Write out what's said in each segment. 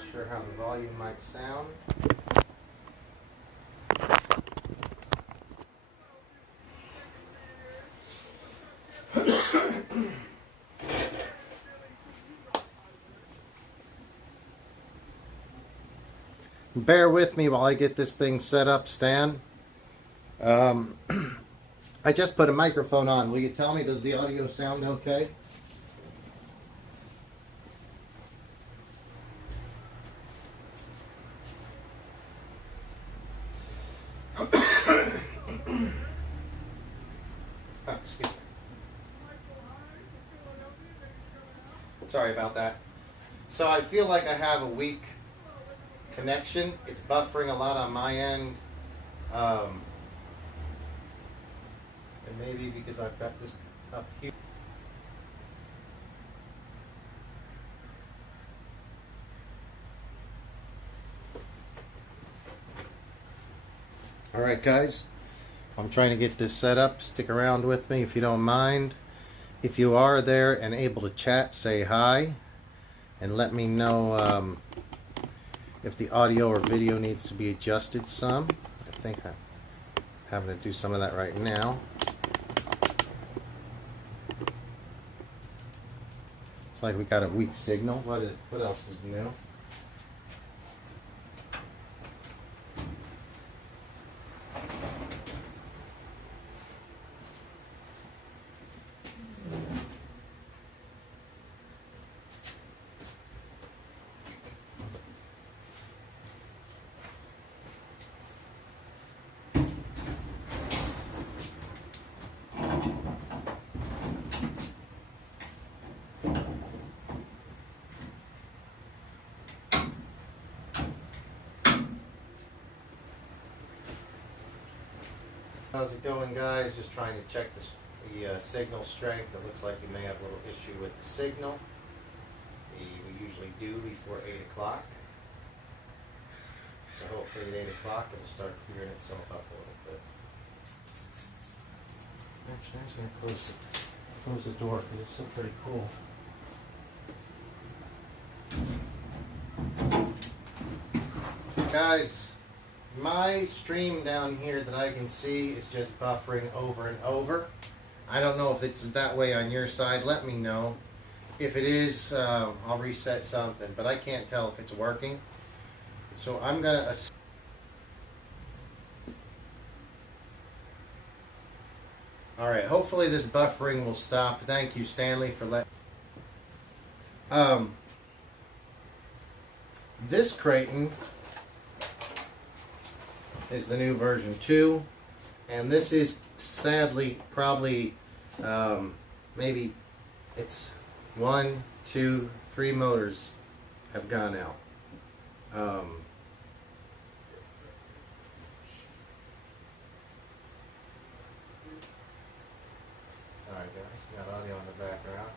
not sure how the volume might sound. Bear with me while I get this thing set up, Stan. I just put a microphone on. Will you tell me, does the audio sound okay? Oh, excuse me. Sorry about that. So I feel like I have a weak connection. It's buffering a lot on my end. And maybe because I've got this up here. Alright guys, I'm trying to get this set up. Stick around with me if you don't mind. If you are there and able to chat, say hi and let me know if the audio or video needs to be adjusted some. I think I'm having to do some of that right now. It's like we got a weak signal. What else is new? How's it going, guys? Just trying to check the signal strength. It looks like we may have a little issue with the signal. We usually do before 8 o'clock. So hopefully at 8 o'clock it'll start clearing itself up a little bit. Actually, I'm just going to close the door because it's still pretty cool. Guys, my stream down here that I can see is just buffering over and over. I don't know if it's that way on your side. Let me know. If it is, I'll reset something, but I can't tell if it's working. So I'm going to assume. Alright, hopefully this buffering will stop. Thank you, Stanley, for letting. This Kraton is the new version 2, and this is sadly probably maybe it's 1, 2, 3 motors have gone out. Sorry guys, got audio in the background.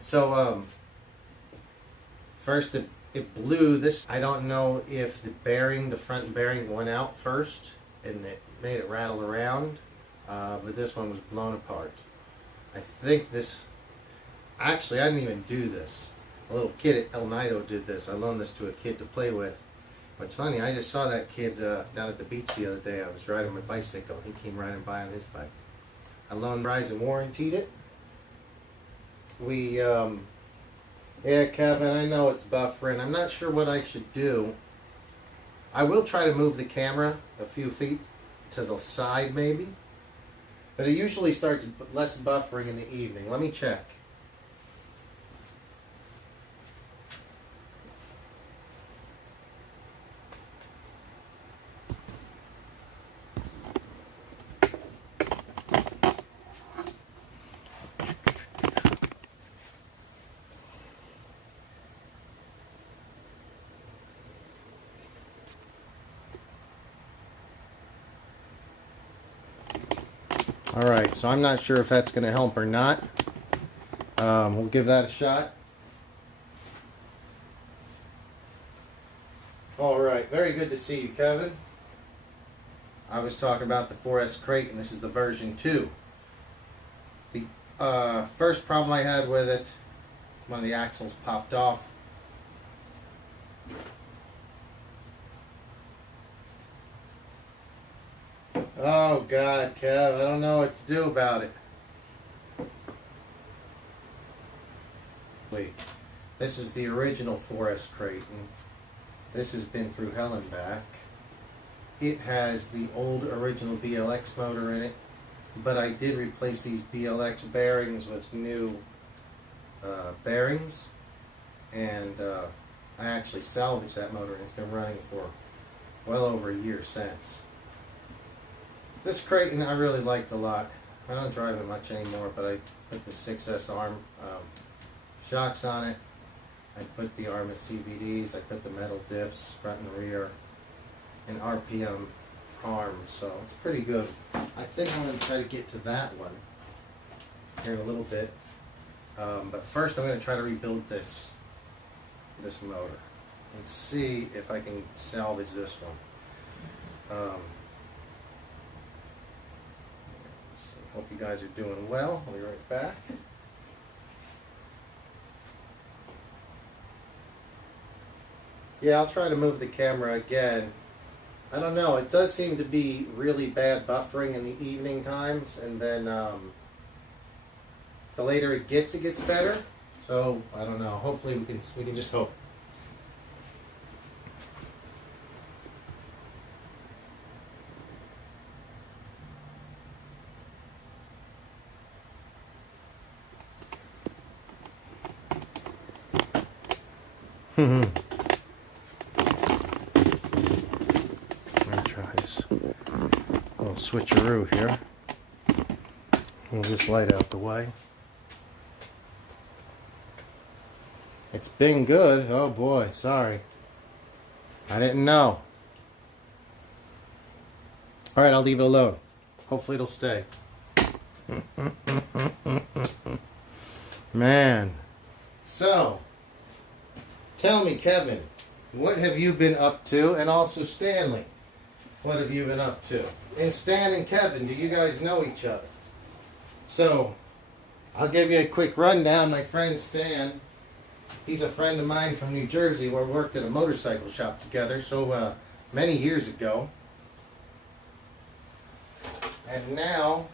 So first it blew this. I don't know if the front bearing went out first and it made it rattle around, but this one was blown apart. I think this, actually I didn't even do this. A little kid at tonightl did this. I loaned this to a kid to play with. But it's funny, I just saw that kid down at the beach the other day. I was riding my bicycle. He came riding by on his bike. I loaned Rise and warrantied it. Yeah, Kevin, I know it's buffering. I'm not sure what I should do. I will try to move the camera a few feet to the side maybe. But it usually starts less buffering in the evening. Let me check. Alright, so I'm not sure if that's going to help or not. We'll give that a shot. Alright, very good to see you, Kevin. I was talking about the 4S Kraton. This is the version 2. First problem I had with it, one of the axles popped off. Oh God, Kev, I don't know what to do about it. Wait, this is the original 4S Kraton. This has been through hell and back. It has the old original BLX motor in it, but I did replace these BLX bearings with new bearings, and I actually salvaged that motor, and it's been running for well over a year since. This Kraton I really liked a lot. I don't drive it much anymore, but I put the 6S arm shocks on it. I put the Arrma CVDs, I put the metal diffs, front and rear, and RPM arms, so it's pretty good. I think I'm going to try to get to that one here in a little bit, but first I'm going to try to rebuild this motor and see if I can salvage this one. Hope you guys are doing well. I'll be right back. Yeah, I'll try to move the camera again. I don't know, it does seem to be really bad buffering in the evening times, and then the later it gets better. So I don't know. Hopefully we can just hope. Little switcheroo here. Move this light out the way. It's been good. Oh boy, sorry. I didn't know. Alright, I'll leave it alone. Hopefully it'll stay. Man. So, tell me, Kevin, what have you been up to? And also Stanley, what have you been up to? And Stan and Kevin, do you guys know each other? So, I'll give you a quick rundown. My friend Stan, he's a friend of mine from New Jersey. We worked at a motorcycle shop together so many years ago. And now,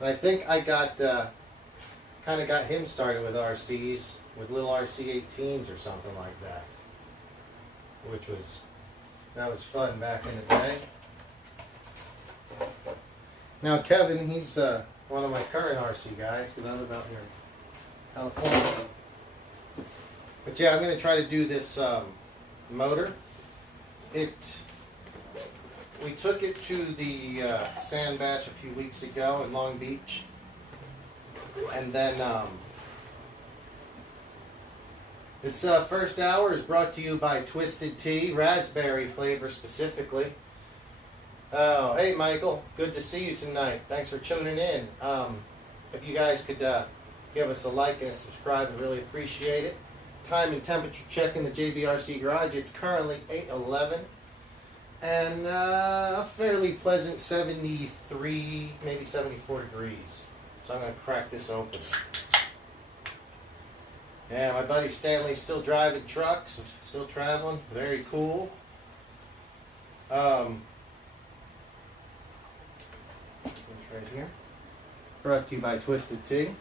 I think I got kind of got him started with RCs, with little RC18s or something like that, that was fun back in the day. Now Kevin, he's one of my current RC guys because I live out here in California. But yeah, I'm going to try to do this motor. We took it to the Sand Bash a few weeks ago in Long Beach, and then this first hour is brought to you by Twisted Tea, raspberry flavor specifically. Oh, hey Michael, good to see you tonight. Thanks for tuning in. If you guys could give us a like and a subscribe, I'd really appreciate it. Time and temperature check in the JBRC garage. It's currently 8:11 and a fairly pleasant 73, maybe 74 degrees. So I'm going to crack this open. Yeah, my buddy Stanley's still driving trucks, still traveling. Very cool. It's right here. Brought to you by Twisted Tea.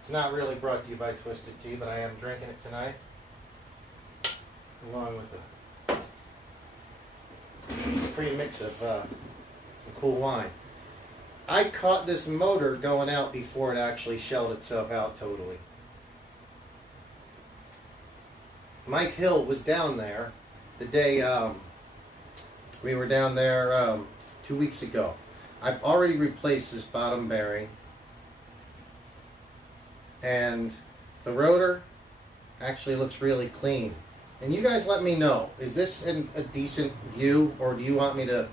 It's not really brought to you by Twisted Tea, but I am drinking it tonight, along with a pre-mix of some cool wine. I caught this motor going out before it actually shelled itself out totally. Mike Hill was down there the day we were down there 2 weeks ago. I've already replaced this bottom bearing, and the rotor actually looks really clean. And you guys let me know, is this in a decent view, or do you want me to,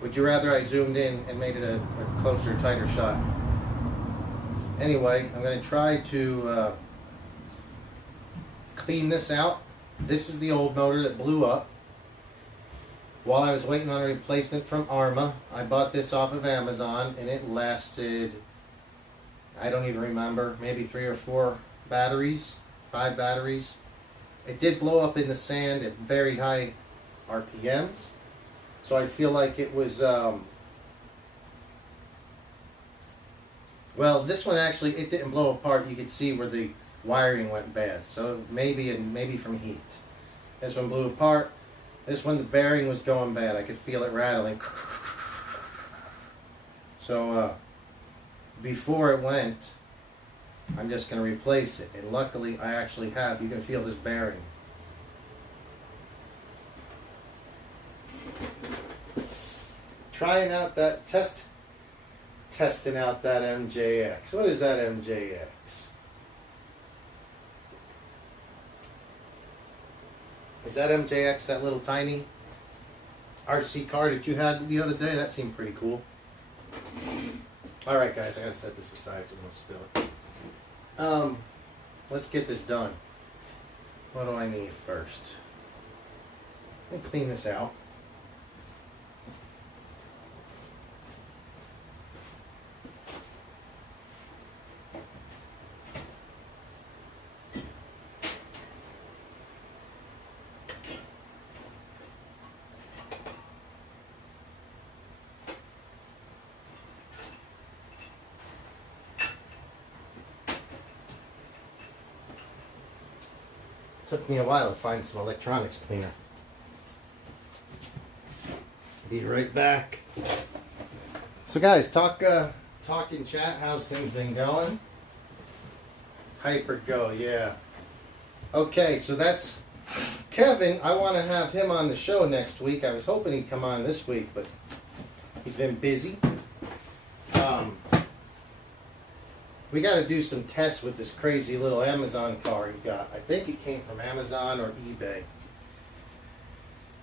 would you rather I zoomed in and made it a closer, tighter shot? Anyway, I'm going to try to clean this out. This is the old motor that blew up. while I was waiting on a replacement from Arrma, I bought this off of Amazon, and it lasted, I don't even remember, maybe 3 or 4 batteries, 5 batteries. It did blow up in the sand at very high RPMs, so I feel like it was, well, this one actually, it didn't blow apart. You could see where the wiring went bad, so maybe from heat. This one blew apart. This one, the bearing was going bad. I could feel it rattling. So before it went, I'm just going to replace it. And luckily, I actually have. You can feel this bearing. Trying out that testing out that MJX. What is that MJX? Is that MJX, that little tiny RC car that you had the other day? That seemed pretty cool. Alright guys, I gotta set this aside so I don't spill it. Let's get this done. What do I need first? Let me clean this out. Took me a while to find some electronics cleaner. Be right back. So guys, talk in chat. How's things been going? Hyper go, yeah. Okay, so that's Kevin. I want to have him on the show next week. I was hoping he'd come on this week, but he's been busy. We got to do some tests with this crazy little Amazon car he got. I think it came from Amazon or eBay.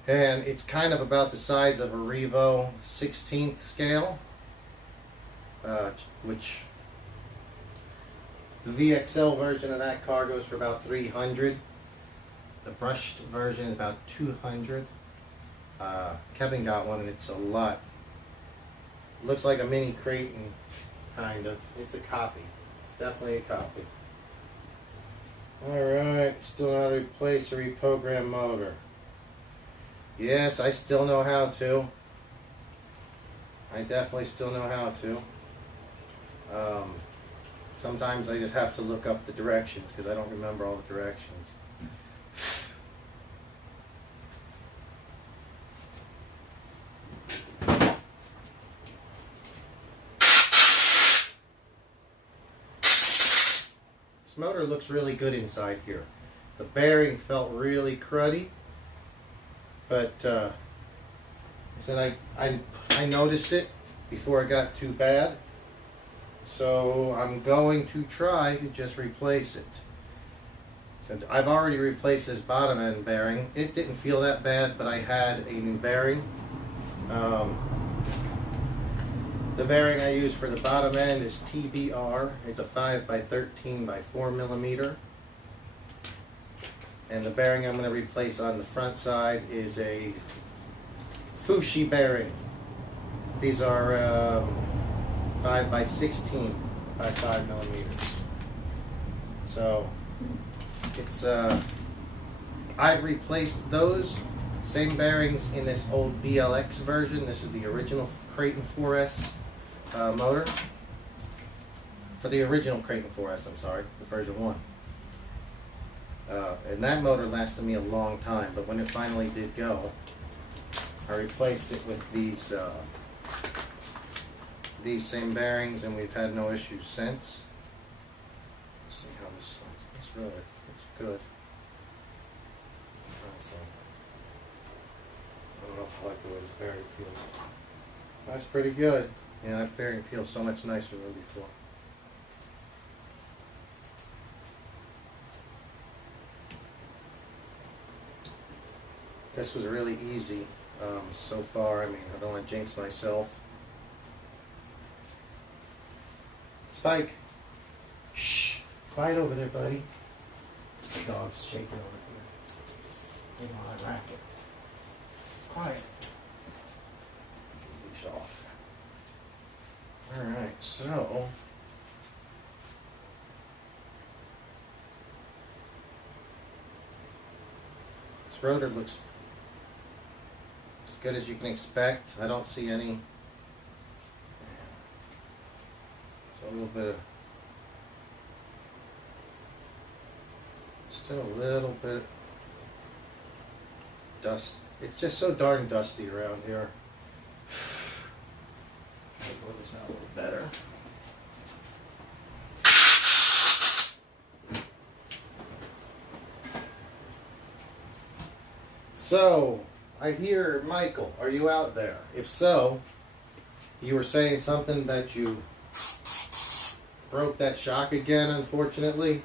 And it's kind of about the size of a Revo 16th scale, which the VXL version of that car goes for about $300. The brushed version is about $200. Kevin got one and it's a lot. It looks like a mini Kraton, kind of. It's a copy. It's definitely a copy. Alright, still know how to replace or reprogram motor. Yes, I still know how to. I definitely still know how to. Sometimes I just have to look up the directions because I don't remember all the directions. This motor looks really good inside here. The bearing felt really cruddy, but I noticed it before it got too bad. So I'm going to try to just replace it. So I've already replaced this bottom end bearing. It didn't feel that bad, but I had a new bearing. The bearing I use for the bottom end is TBR. It's a 5x13 by 4 millimeter. And the bearing I'm going to replace on the front side is a Fushi bearing. These are 5x16 by 5 millimeters. So it's I've replaced those same bearings in this old BLX version. This is the original Kraton 4S motor. For the original Kraton 4S, I'm sorry, the version 1. And that motor lasted me a long time, but when it finally did go, I replaced it with these same bearings, and we've had no issues since. Let's see how this looks. This really looks good. Honestly, I don't know if I like the way this bearing feels. That's pretty good. Yeah, that bearing feels so much nicer than before. This was really easy so far. I mean, I don't want to jinx myself. Spike! Shh! Quiet over there, buddy. The dog's shaking over here. You know, I rack it. Quiet. So, this rotor looks as good as you can expect. I don't see any. So a little bit of, still a little bit dust. It's just so darn dusty around here. I'll blow this out a little better. So, I hear, Michael, are you out there? If so, you were saying something that you broke that shock again, unfortunately.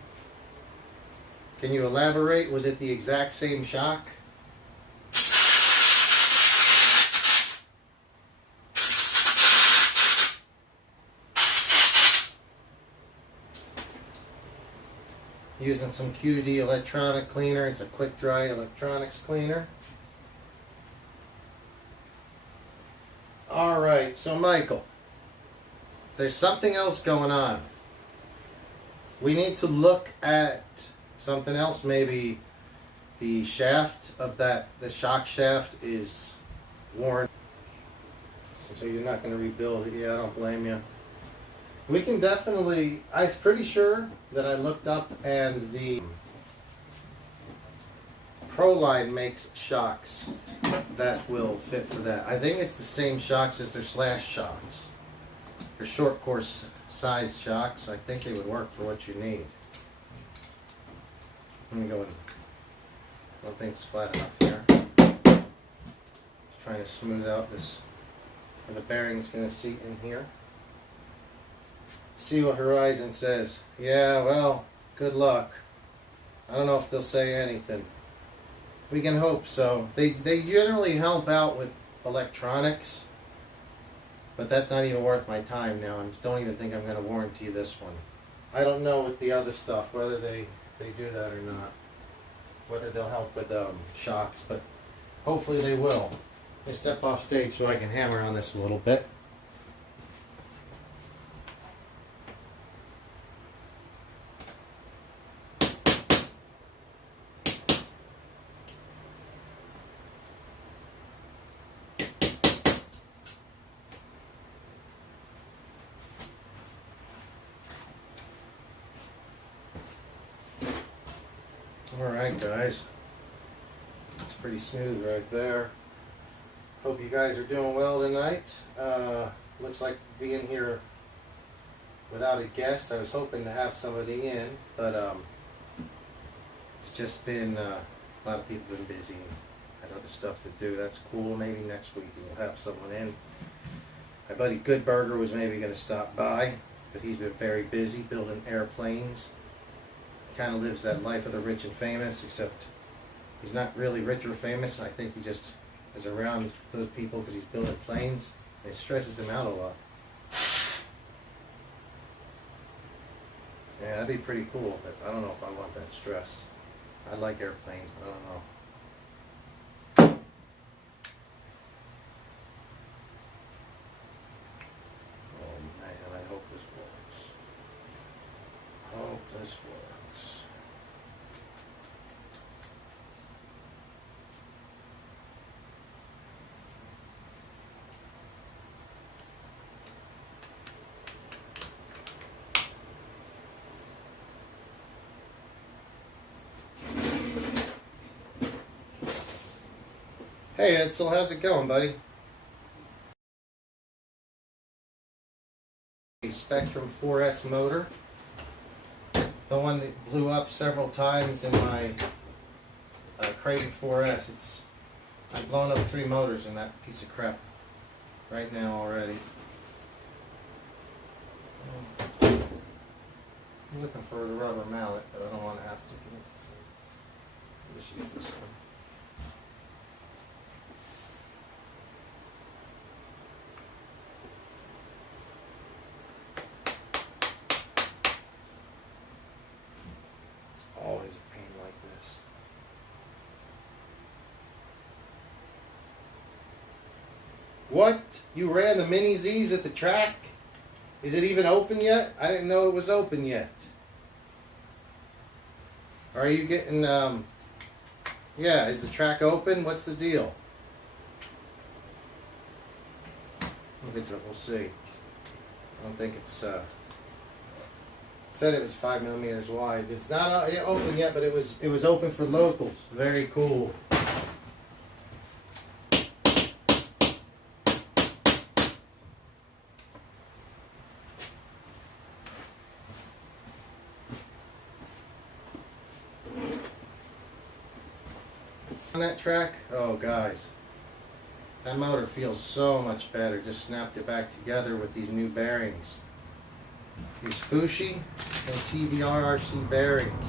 Can you elaborate? Was it the exact same shock? Using some QD electronic cleaner. It's a quick dry electronics cleaner. Alright, so Michael, there's something else going on. We need to look at something else. Maybe the shaft of that, the shock shaft is worn. So you're not going to rebuild it. Yeah, I don't blame you. We can definitely, I'm pretty sure that I looked up and the Proline makes shocks that will fit for that. I think it's the same shocks as their slash shocks. Their short course size shocks. I think they would work for what you need. Let me go in. I don't think it's flat enough here. Just trying to smooth out this where the bearing's going to seat in here. See what Horizon says. Yeah, well, good luck. I don't know if they'll say anything. We can hope so. They generally help out with electronics, but that's not even worth my time now. I just don't even think I'm going to warranty this one. I don't know with the other stuff, whether they do that or not. Whether they'll help with shocks, but hopefully they will. Let me step off stage so I can hammer on this a little bit. Alright guys, it's pretty smooth right there. Hope you guys are doing well tonight. Looks like being here without a guest. I was hoping to have somebody in, but it's just been, a lot of people have been busy and had other stuff to do. That's cool. Maybe next week we'll have someone in. My buddy Goodburger was maybe going to stop by, but he's been very busy building airplanes. Kind of lives that life of the rich and famous, except he's not really rich or famous. I think he just is around those people because he's building planes. And it stresses him out a lot. Yeah, that'd be pretty cool, but I don't know if I want that stress. I like airplanes, but I don't know. Oh man, I hope this works. Hope this works. Hey Edsel, how's it going, buddy? A Spectrum 4S motor. The one that blew up several times in my Kraton 4S. I've blown up 3 motors in that piece of crap right now already. I'm looking for the rubber mallet, but I don't want to have to. Just use this one. Always a pain like this. What? You ran the Mini Z's at the track? Is it even open yet? I didn't know it was open yet. Are you getting, yeah, is the track open? What's the deal? If it's, we'll see. I don't think it's, it said it was 5 millimeters wide. It's not open yet, but it was open for locals. Very cool. On that track, oh guys, that motor feels so much better. Just snapped it back together with these new bearings. These Fushi and TVRRC bearings.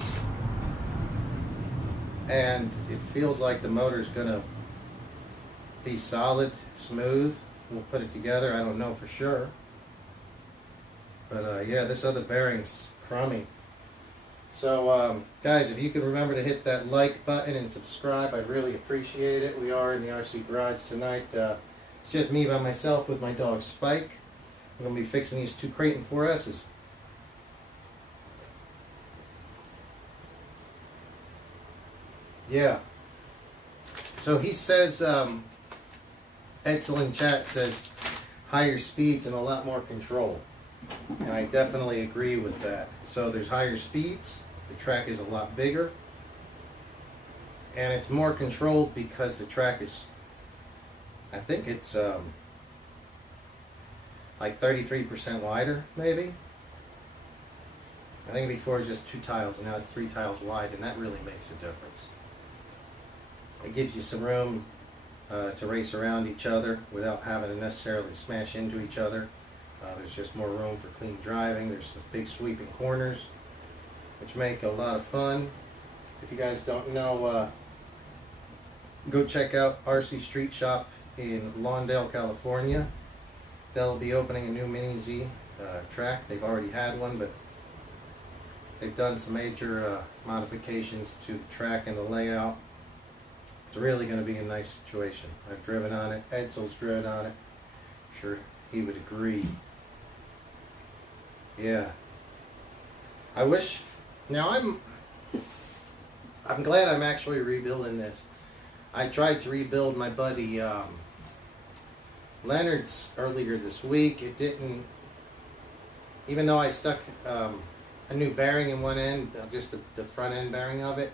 And it feels like the motor's gonna be solid, smooth. We'll put it together, I don't know for sure. But yeah, this other bearing's crummy. So guys, if you could remember to hit that like button and subscribe, I'd really appreciate it. We are in the RC garage tonight. It's just me by myself with my dog Spike. I'm going to be fixing these two Kraton 4S's. Yeah. So he says, Edsel in chat says, higher speeds and a lot more control. And I definitely agree with that. So there's higher speeds, the track is a lot bigger, and it's more controlled because the track is, I think it's like 33% wider, maybe. I think before it was just 2 tiles, and now it's 3 tiles wide, and that really makes a difference. It gives you some room to race around each other without having to necessarily smash into each other. There's just more room for clean driving. There's some big sweeping corners, which make a lot of fun. If you guys don't know, go check out RC Street Shop in Lawndale, California. They'll be opening a new Mini Z track. They've already had one, but they've done some major modifications to the track and the layout. It's really going to be a nice situation. I've driven on it. Edsel's driven on it. I'm sure he would agree. Yeah. I wish. Now I'm glad I'm actually rebuilding this. I tried to rebuild my buddy Leonard's earlier this week. It didn't. Even though I stuck a new bearing in one end, just the front end bearing of it,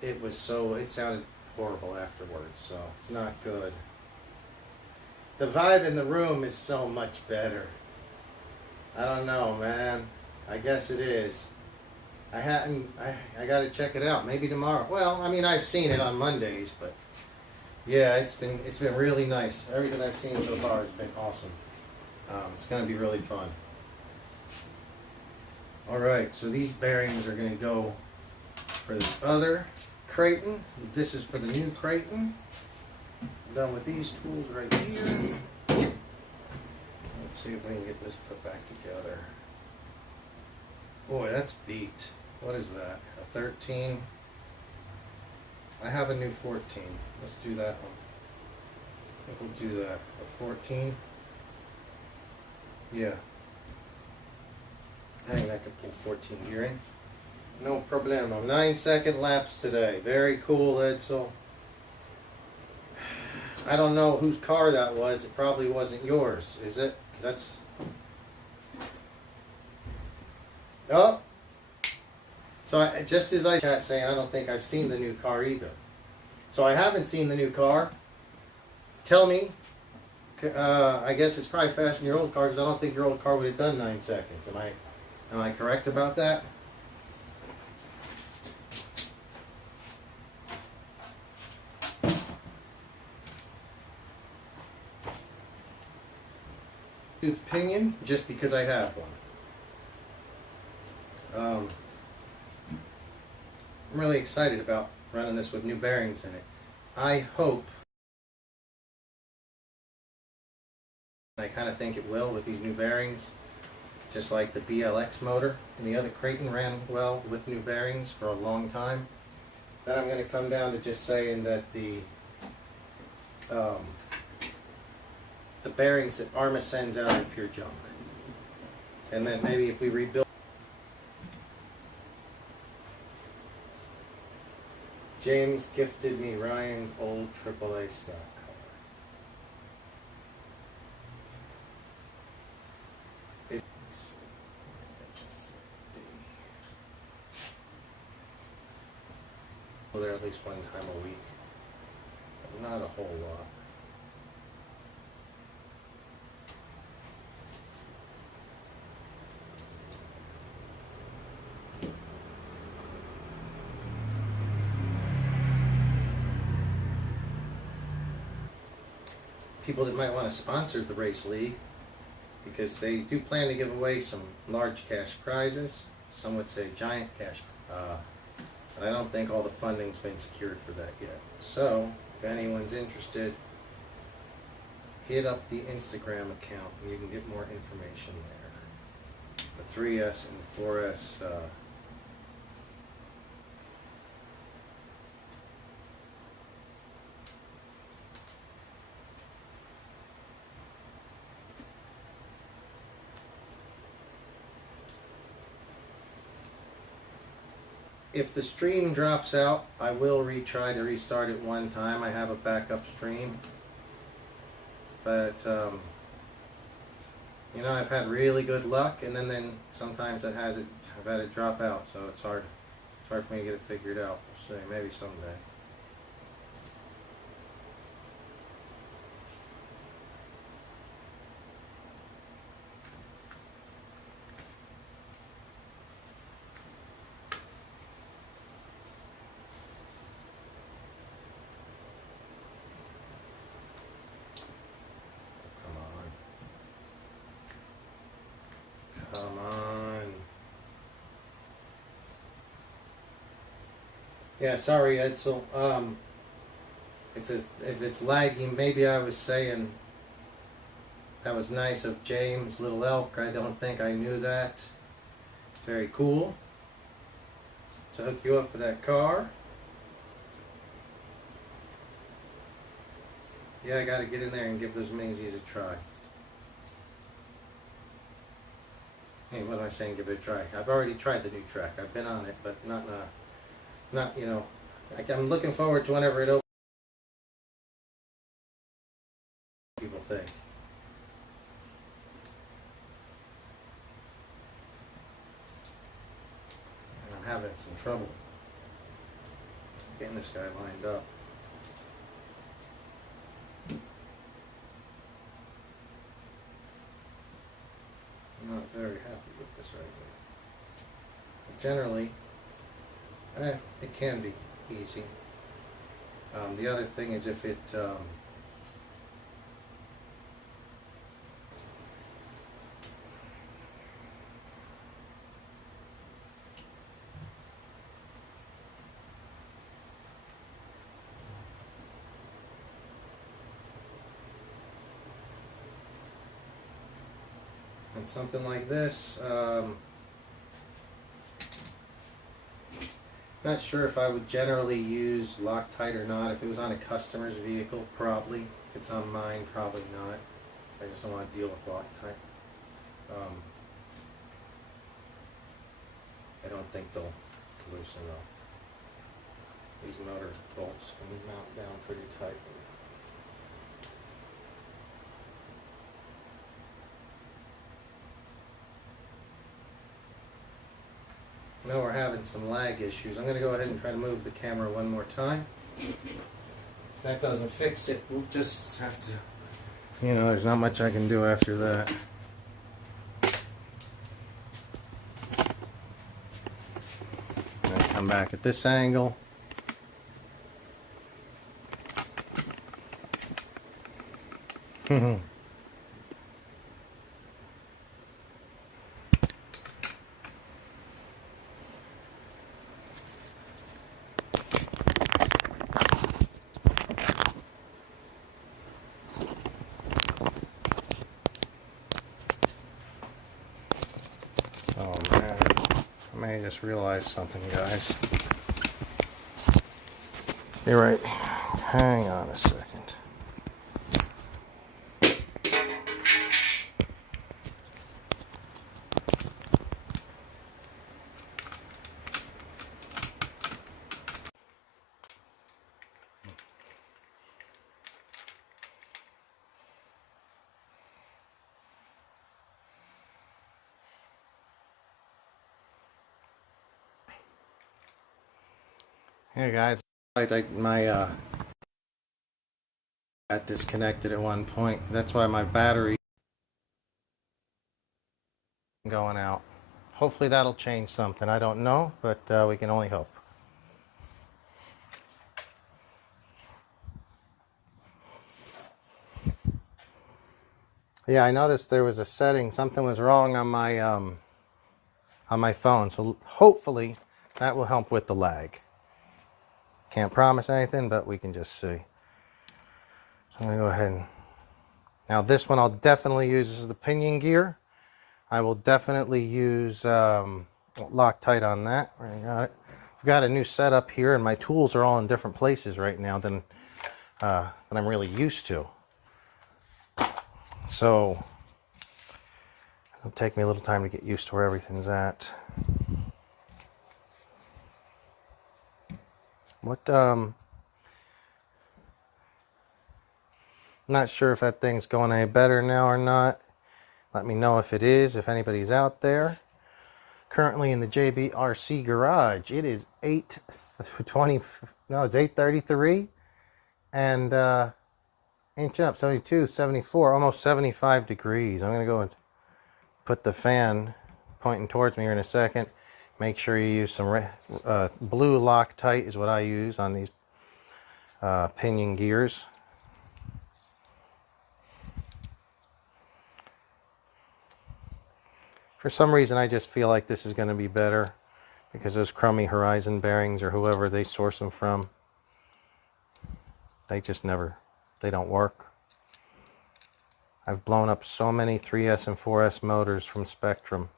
it sounded horrible afterwards. So it's not good. The vibe in the room is so much better. I don't know, man. I guess it is. I got to check it out. Maybe tomorrow. Well, I mean, I've seen it on Mondays, but yeah, it's been really nice. Everything I've seen so far has been awesome. It's going to be really fun. All right, so these bearings are going to go for this other Kraton. This is for the new Kraton. I'm done with these tools right here. Let's see if we can get this put back together. Boy, that's beat. What is that? A 13? I have a new 14. Let's do that one. I think we'll do that. A 14? Yeah. I think that could pull 14 gearing. No problemo. 9-second laps today. Very cool, Edsel. I don't know whose car that was. It probably wasn't yours, is it? Because that's... Oh! So just as I chat saying, I don't think I've seen the new car either. So I haven't seen the new car. Tell me. I guess it's probably faster than your old car because I don't think your old car would have done 9 seconds. Am I correct about that? Opinion just because I have one. I'm really excited about running this with new bearings in it. I hope, I kind of think it will with these new bearings, just like the BLX motor and the other Kraton ran well with new bearings for a long time. Then I'm going to come down to just saying that the bearings that Arrma sends out are pure junk. And then maybe if we rebuild. James gifted me Ryan's old AAA stock car. Well, there at least one time a week, but not a whole lot. People that might want to sponsor the Race League, because they do plan to give away some large cash prizes. Some would say giant cash, but I don't think all the funding's been secured for that yet. So, if anyone's interested, hit up the Instagram account and you can get more information there. The 3S and 4S if the stream drops out, I will try to restart it one time. I have a backup stream. But, you know, I've had really good luck, and then sometimes I've had it drop out, so it's hard for me to get it figured out. We'll see, maybe someday. Come on. Yeah, sorry, Edsel. If it's laggy, maybe I was saying that was nice of James, Little Elk. I don't think I knew that. Very cool to hook you up with that car. Yeah, I got to get in there and give those Mazies a try. Hey, what am I saying? Give it a try. I've already tried the new track. I've been on it, but not you know. I'm looking forward to whenever it opens. People think. And I'm having some trouble getting this guy lined up. I'm not very happy with this right now. But generally, it can be easy. The other thing is if it and something like this, not sure if I would generally use Loctite or not. If it was on a customer's vehicle, probably. If it's on mine, probably not. I just don't want to deal with Loctite. I don't think they'll loosen up. These motor bolts can mount down pretty tightly. Now we're having some lag issues. I'm going to go ahead and try to move the camera one more time. If that doesn't fix it, we'll just have to, you know, there's not much I can do after that. I'll come back at this angle. Oh man, I may just realized something, guys. You're right. Hang on a second. Hey guys, my got disconnected at one point. That's why my battery going out. Hopefully that'll change something. I don't know, but we can only hope. Yeah, I noticed there was a setting. Something was wrong on my phone. So hopefully that will help with the lag. Can't promise anything, but we can just see. So I'm gonna go ahead and now this one I'll definitely use as the pinion gear. I will definitely use Loctite on that. I got it. I've got a new setup here, and my tools are all in different places right now than I'm really used to. So it'll take me a little time to get used to where everything's at. I'm not sure if that thing's going any better now or not. Let me know if it is, if anybody's out there. Currently in the JBRC garage, it is 8:33, and inching up 72, 74, almost 75 degrees. I'm gonna go and put the fan pointing towards me here in a second. Make sure you use some blue Loctite is what I use on these pinion gears. For some reason, I just feel like this is going to be better because those crummy Horizon bearings or whoever they source them from, they don't work. I've blown up so many 3S and 4S motors from Spectrum.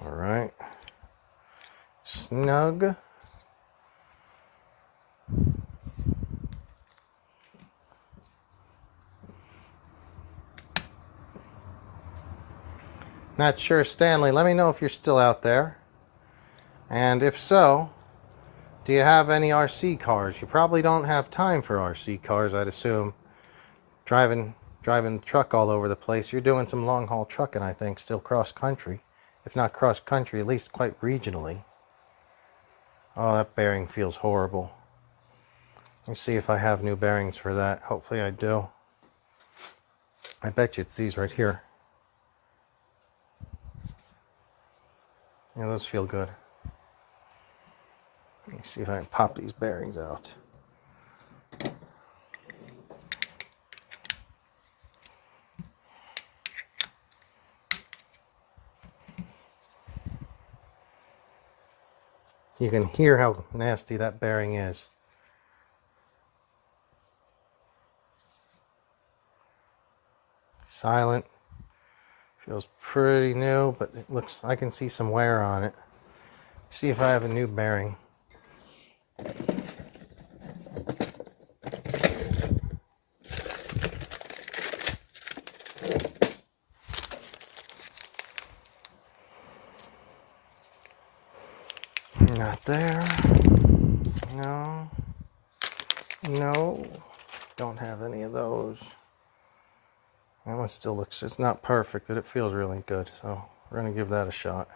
All right. Snug. Not sure, Stanley. Let me know if you're still out there. And if so, do you have any RC cars? You probably don't have time for RC cars, I'd assume. Driving the truck all over the place. You're doing some long haul trucking, I think, still cross country. If not cross country, at least quite regionally. Oh, that bearing feels horrible. Let's see if I have new bearings for that. Hopefully I do. I bet you it's these right here. Yeah, those feel good. Let me see if I can pop these bearings out. You can hear how nasty that bearing is. Silent. Feels pretty new, but it looks, I can see some wear on it. See if I have a new bearing. Not there. No. No. Don't have any of those. That one still looks, it's not perfect, but it feels really good. So we're going to give that a shot.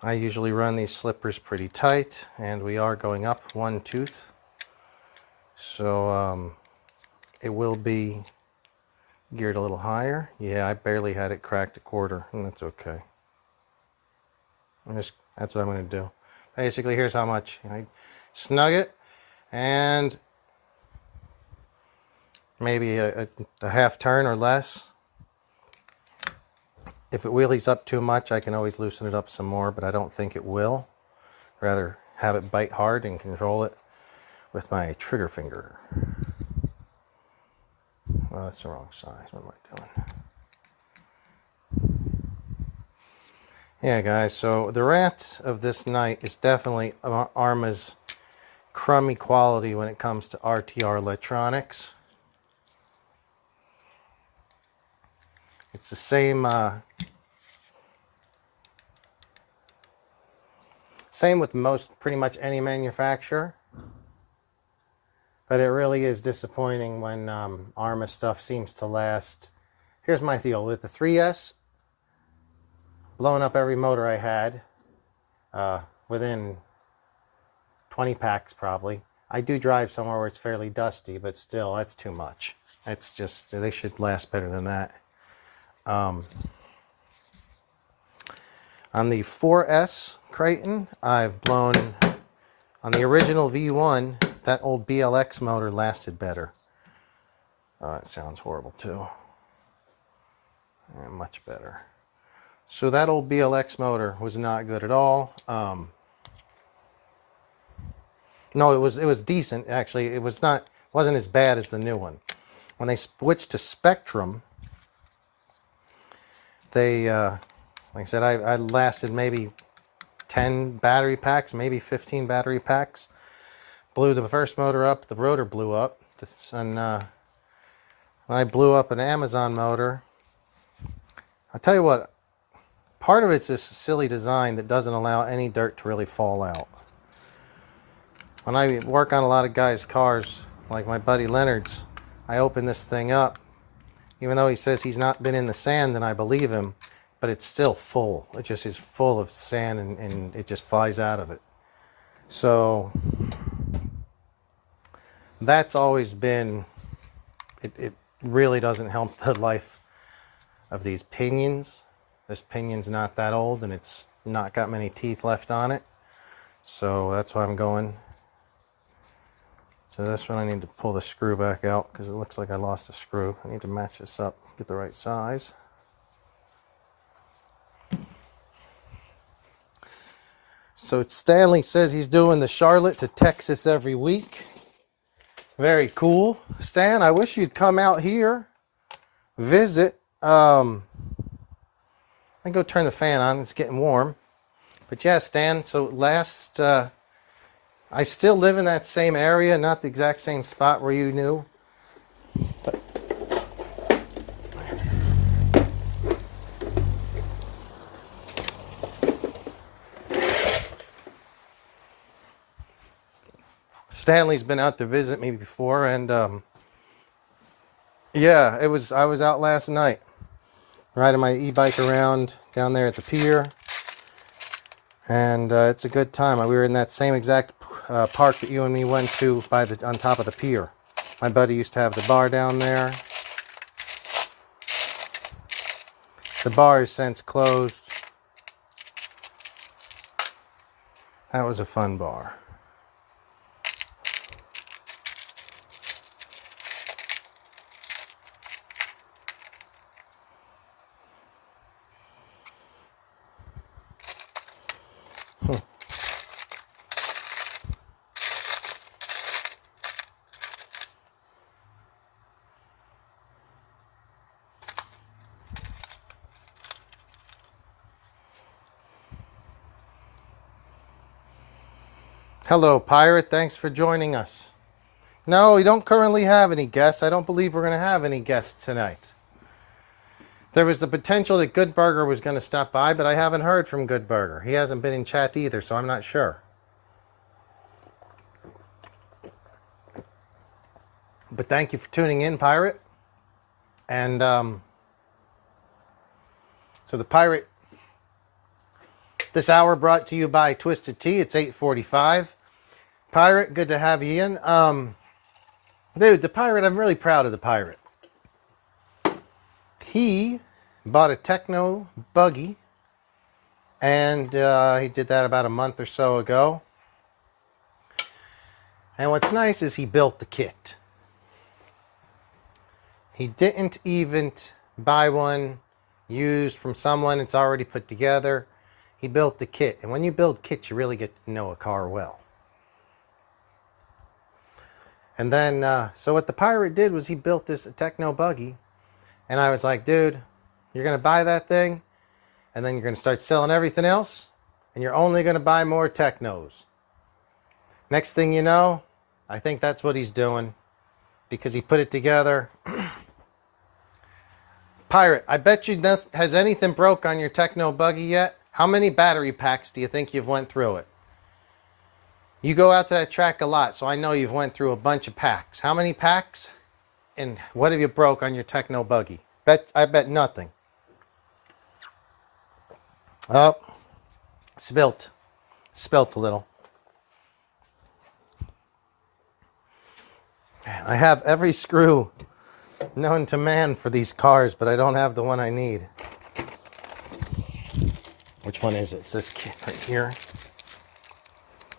I usually run these slippers pretty tight, and we are going up one tooth. So it will be geared a little higher. Yeah, I barely had it cracked a quarter, and that's okay. That's what I'm going to do. Basically, here's how much. I snug it, and maybe a half turn or less. If it wheelies up too much, I can always loosen it up some more, but I don't think it will. Rather have it bite hard and control it with my trigger finger. Well, that's the wrong size. What am I doing? Yeah, guys, so the rant of this night is definitely Arrma's crummy quality when it comes to RTR electronics. It's the same, same with pretty much any manufacturer. But it really is disappointing when Arrma stuff seems to last. Here's my deal with the 3S, blowing up every motor I had within 20 packs probably. I do drive somewhere where it's fairly dusty, but still, that's too much. It's just, they should last better than that. On the 4S Kraton, I've blown, on the original V1, that old BLX motor lasted better. It sounds horrible too. Yeah, much better. So that old BLX motor was not good at all. No, it was decent actually. It wasn't as bad as the new one. When they switched to Spectrum, they like I said, I lasted maybe 10 battery packs, maybe 15 battery packs. Blew the first motor up, the rotor blew up, and I blew up an Amazon motor. I'll tell you what, part of it's this silly design that doesn't allow any dirt to really fall out. When I work on a lot of guys' cars, like my buddy Leonard's, I open this thing up. Even though he says he's not been in the sand, then I believe him, but it's still full. It just is full of sand and it just flies out of it. So that's always been, it really doesn't help the life of these pinions. This pinion's not that old and it's not got many teeth left on it. So that's why I'm going. So this one I need to pull the screw back out because it looks like I lost a screw. I need to match this up, get the right size. So Stanley says he's doing the Charlotte to Texas every week. Very cool. Stan, I wish you'd come out here, visit. I go turn the fan on, it's getting warm. But yeah, Stan, so I still live in that same area, not the exact same spot where you knew. But Stanley's been out to visit me before, and yeah, I was out last night riding my e-bike around down there at the pier, and it's a good time. We were in that same exact park that you and me went to on top of the pier. My buddy used to have the bar down there. The bar is since closed. That was a fun bar. Hello, Pirate. Thanks for joining us. No, we don't currently have any guests. I don't believe we're going to have any guests tonight. There was the potential that Good Burger was going to stop by, but I haven't heard from Good Burger. He hasn't been in chat either, so I'm not sure. But thank you for tuning in, Pirate. And so the Pirate, this hour brought to you by Twisted Tea. It's 8:45. Pirate, good to have you in. Dude, the Pirate, I'm really proud of the Pirate. He bought a techno buggy, and he did that about a month or so ago. And what's nice is he built the kit. He didn't even buy one used from someone. It's already put together. He built the kit. And when you build kits, you really get to know a car well. And then, so what the Pirate did was he built this techno buggy. And I was like, dude, you're going to buy that thing, and then you're going to start selling everything else, and you're only going to buy more technos. Next thing you know, I think that's what he's doing, because he put it together. Pirate, I bet you has anything broke on your Techno buggy yet? How many battery packs do you think you've went through it? You go out to that track a lot, so I know you've went through a bunch of packs. How many packs? And what have you broke on your Techno buggy? I bet nothing. Oh, spilt a little. I have every screw known to man for these cars, but I don't have the one I need. Which one is it? It's this kit right here.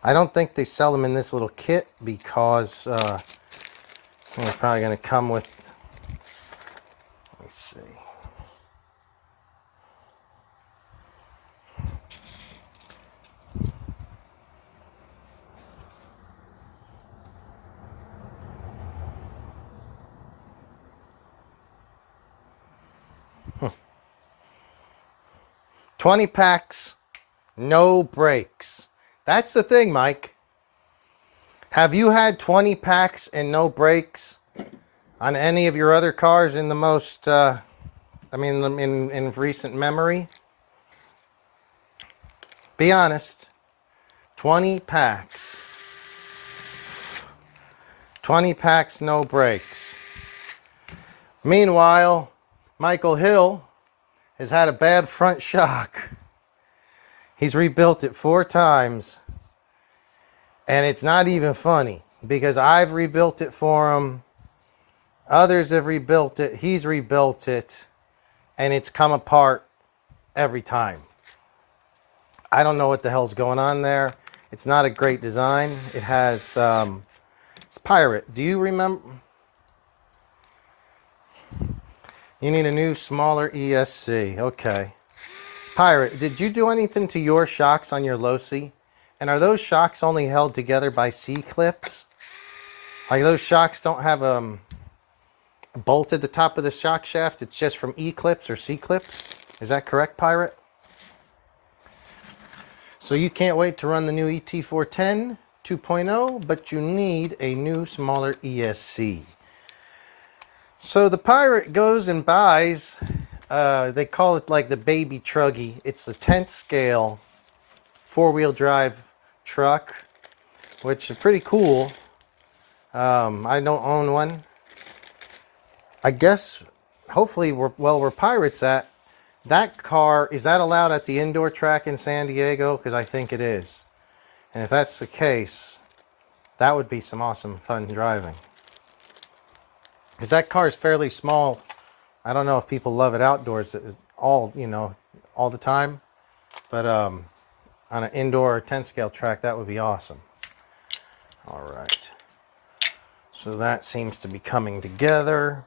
I don't think they sell them in this little kit because they're probably going to come with, let's see. 20 packs, no brakes. That's the thing, Mike. Have you had 20 packs and no brakes on any of your other cars in the most, in recent memory? Be honest. 20 packs. 20 packs, no brakes. Meanwhile, Michael Hill has had a bad front shock. He's rebuilt it 4 times. And it's not even funny because I've rebuilt it for him. Others have rebuilt it. He's rebuilt it. And it's come apart every time. I don't know what the hell's going on there. It's not a great design. It has, it's Pirate. Do you remember? You need a new, smaller ESC. Okay. Pirate, did you do anything to your shocks on your Losi? And are those shocks only held together by C-clips? Like those shocks don't have a bolt at the top of the shock shaft. It's just from E-clips or C-clips. Is that correct, Pirate? So you can't wait to run the new ET410 2.0, but you need a new, smaller ESC. So the Pirate goes and buys, they call it like the baby truggy. It's the 10th scale 4-wheel drive truck, which is pretty cool. I don't own one. I guess, hopefully, where Pirate's at, that car, is that allowed at the indoor track in San Diego? Because I think it is. And if that's the case, that would be some awesome fun driving. Because that car is fairly small. I don't know if people love it outdoors all the time. But on an indoor 10 scale track, that would be awesome. All right. So that seems to be coming together.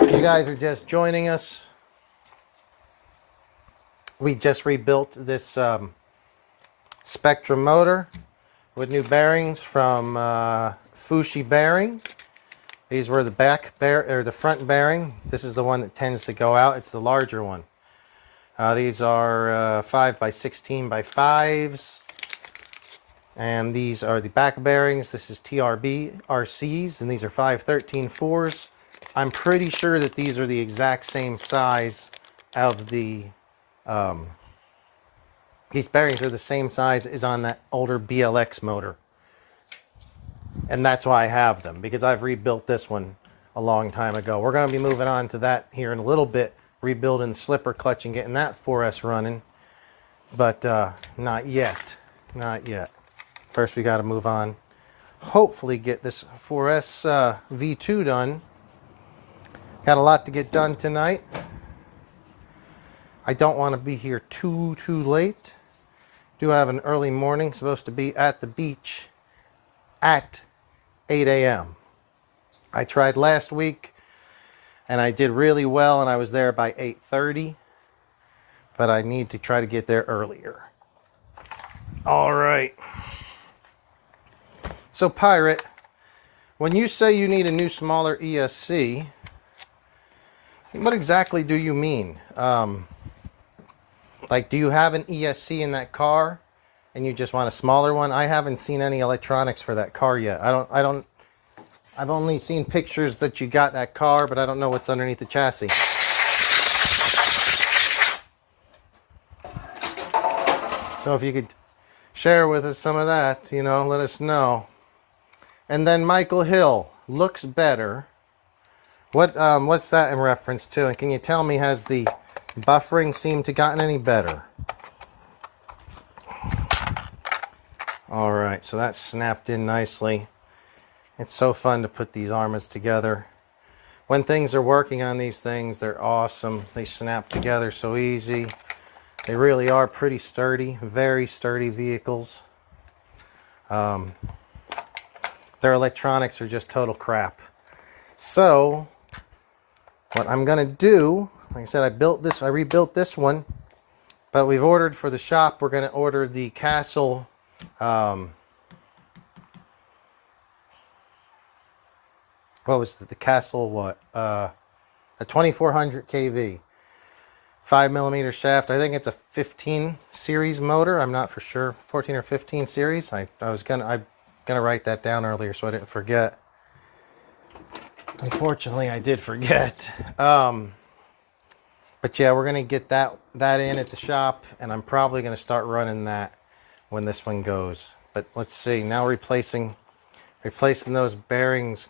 If you guys are just joining us, we just rebuilt this Spectrum motor with new bearings from Fushi Bearing. These were the the front bearing. This is the one that tends to go out. It's the larger one. These are 5x16 by 5s. And these are the back bearings. This is TRB RCs, and these are 513 4s. I'm pretty sure that these are the exact same size of the, these bearings are the same size as on that older BLX motor. And that's why I have them, because I've rebuilt this one a long time ago. We're going to be moving on to that here in a little bit, rebuilding the slipper clutch and getting that 4S running. But not yet. Not yet. First we got to move on. Hopefully get this 4S V2 done. Got a lot to get done tonight. I don't want to be here too late. Do have an early morning. Supposed to be at the beach at 8 a.m. I tried last week and I did really well, and I was there by 8:30, but I need to try to get there earlier. All right. So Pirate, when you say you need a new, smaller ESC, what exactly do you mean? Like, do you have an ESC in that car and you just want a smaller one? I haven't seen any electronics for that car yet. I've only seen pictures that you got that car, but I don't know what's underneath the chassis. So if you could share with us some of that, you know, let us know. And then Michael Hill, looks better. What's that in reference to? And can you tell me, has the buffering seemed to gotten any better? All right, so that's snapped in nicely. It's so fun to put these Arrmas together. When things are working on these things, they're awesome. They snap together so easy. They really are pretty sturdy, very sturdy vehicles. Their electronics are just total crap. So what I'm gonna do, like I said, I rebuilt this one, but we've ordered for the shop. We're gonna order the Castle. What was the Castle? What? A 2400 kV, 5mm shaft. I think it's a 15 series motor. I'm not for sure. 14 or 15 series. I'm gonna write that down earlier so I didn't forget. Unfortunately, I did forget. But yeah, we're gonna get that in at the shop, and I'm probably gonna start running that when this one goes. But let's see. Now replacing those bearings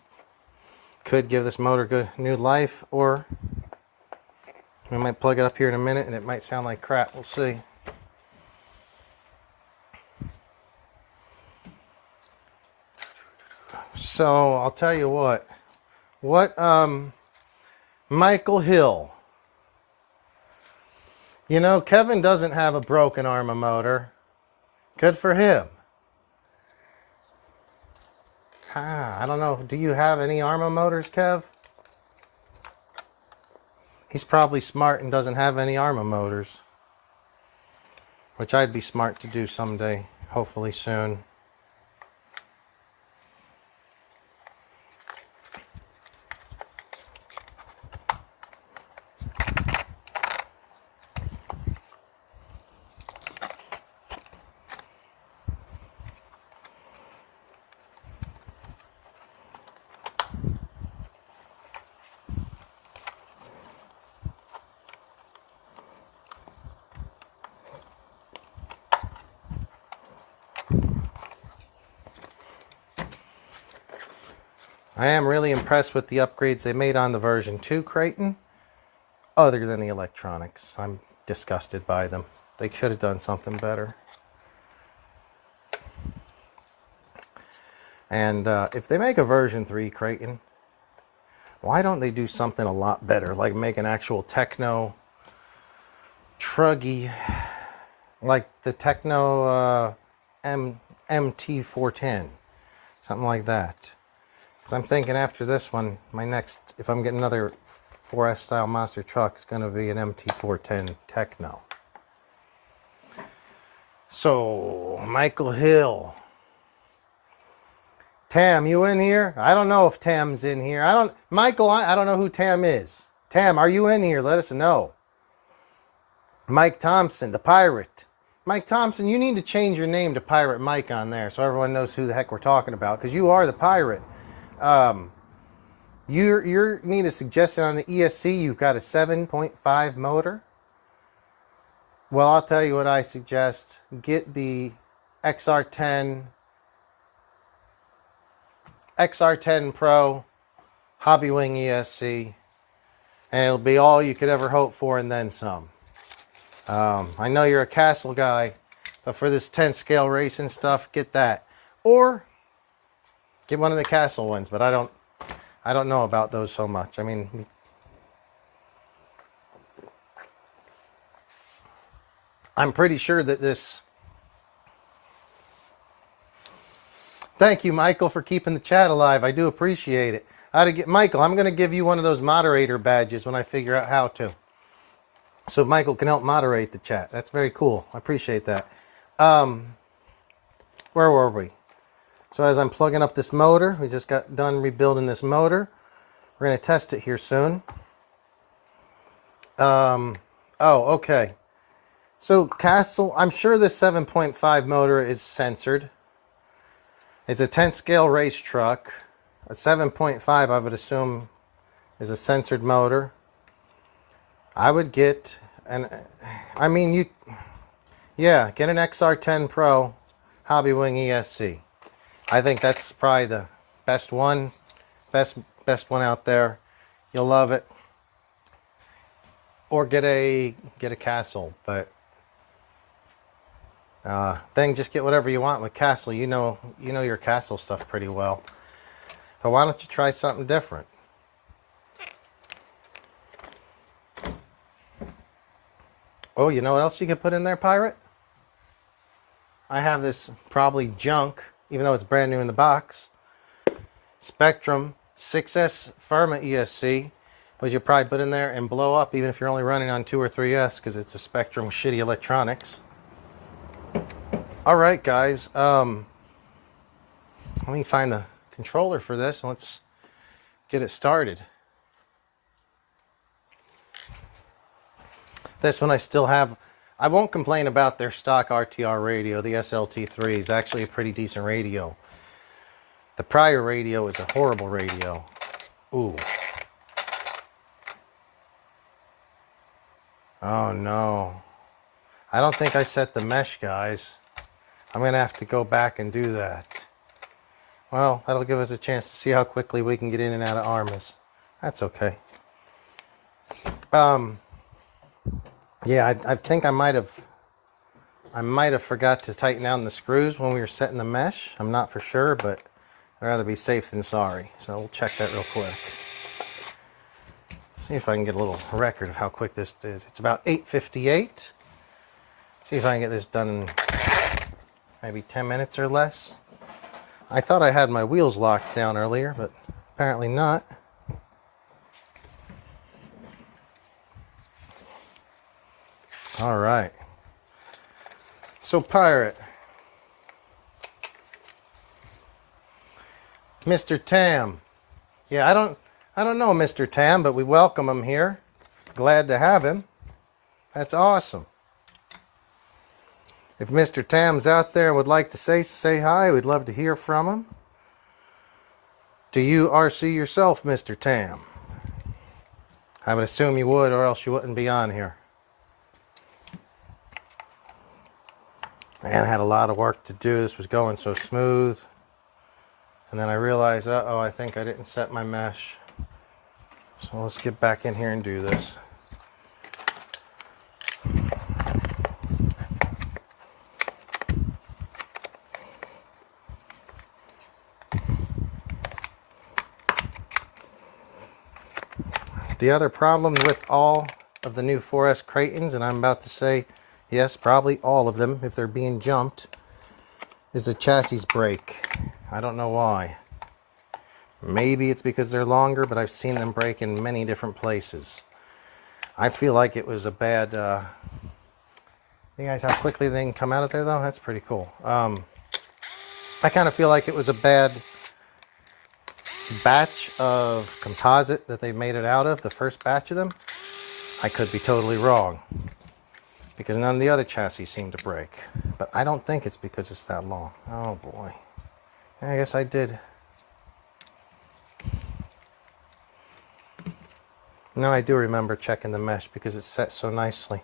could give this motor good new life, or we might plug it up here in a minute and it might sound like crap. We'll see. So I'll tell you what Michael Hill, you know, Kevin doesn't have a broken Arrma motor. Good for him. I don't know. Do you have any Arrma motors, Kev? He's probably smart and doesn't have any Arrma motors, which I'd be smart to do someday, hopefully soon. I am really impressed with the upgrades they made on the version 2 Kraton, other than the electronics. I'm disgusted by them. They could have done something better. And if they make a version 3 Kraton, why don't they do something a lot better, like make an actual Techno truggy, like the Techno MT410, something like that. Because I'm thinking after this one, my next, if I'm getting another 4S style monster truck, it's going to be an MT410 Techno. So, Michael Hill. Tam, you in here? I don't know if Tam's in here. Michael, I don't know who Tam is. Tam, are you in here? Let us know. Mike Thompson, the pirate. Mike Thompson, you need to change your name to Pirate Mike on there so everyone knows who the heck we're talking about, because you are the pirate. You need a suggestion on the ESC. You've got a 7.5 motor. Well, I'll tell you what I suggest. Get the XR10 Pro Hobbywing ESC, and it'll be all you could ever hope for and then some. I know you're a Castle guy, but for this 10 scale racing stuff, get that. Or get one of the Castle ones, but I don't know about those so much. I mean, I'm pretty sure that this... Thank you, Michael, for keeping the chat alive. I do appreciate it. Michael, I'm going to give you one of those moderator badges when I figure out how to. So Michael can help moderate the chat. That's very cool. I appreciate that. Where were we? So as I'm plugging up this motor, we just got done rebuilding this motor. We're going to test it here soon. Oh, okay. So Castle, I'm sure this 7.5 motor is censored. It's a 10 scale race truck. A 7.5, I would assume, is a censored motor. I would get, and I mean, Yeah, get an XR10 Pro Hobby Wing ESC. I think that's probably the best one, best one out there. You'll love it. Or get a Castle, but then just get whatever you want with Castle. You know your Castle stuff pretty well. But why don't you try something different? Oh, you know what else you could put in there, Pirate? I have this probably junk, even though it's brand new in the box. Spectrum 6S Firma ESC, which you probably put in there and blow up, even if you're only running on 2 or 3S, because it's a Spectrum shitty electronics. All right, guys. Let me find the controller for this, and let's get it started. This one I still have. I won't complain about their stock RTR radio. The SLT3 is actually a pretty decent radio. The prior radio is a horrible radio. Ooh. Oh no. I don't think I set the mesh, guys. I'm going to have to go back and do that. Well, that'll give us a chance to see how quickly we can get in and out of Arrmas. That's okay. Yeah, I think I might have forgot to tighten down the screws when we were setting the mesh. I'm not for sure, but I'd rather be safe than sorry. So we'll check that real quick. See if I can get a little record of how quick this is. It's about 8:58. See if I can get this done in maybe 10 minutes or less. I thought I had my wheels locked down earlier, but apparently not. All right. So, Pirate. Mr. Tam. Yeah, I don't know Mr. Tam, but we welcome him here. Glad to have him. That's awesome. If Mr. Tam's out there and would like to say hi, we'd love to hear from him. Do you RC yourself, Mr. Tam? I would assume you would, or else you wouldn't be on here. Man, I had a lot of work to do. This was going so smooth. And then I realized, uh-oh, I think I didn't set my mesh. So let's get back in here and do this. The other problem with all of the new 4S Kratons, and I'm about to say, yes, probably all of them, if they're being jumped, is the chassis break. I don't know why. Maybe it's because they're longer, but I've seen them break in many different places. I feel like it was a bad... see guys how quickly they can come out of there, though? That's pretty cool. I kind of feel like it was a bad batch of composite that they made it out of, the first batch of them. I could be totally wrong, because none of the other chassis seem to break. But I don't think it's because it's that long. Oh boy. I guess I did. No, I do remember checking the mesh because it's set so nicely.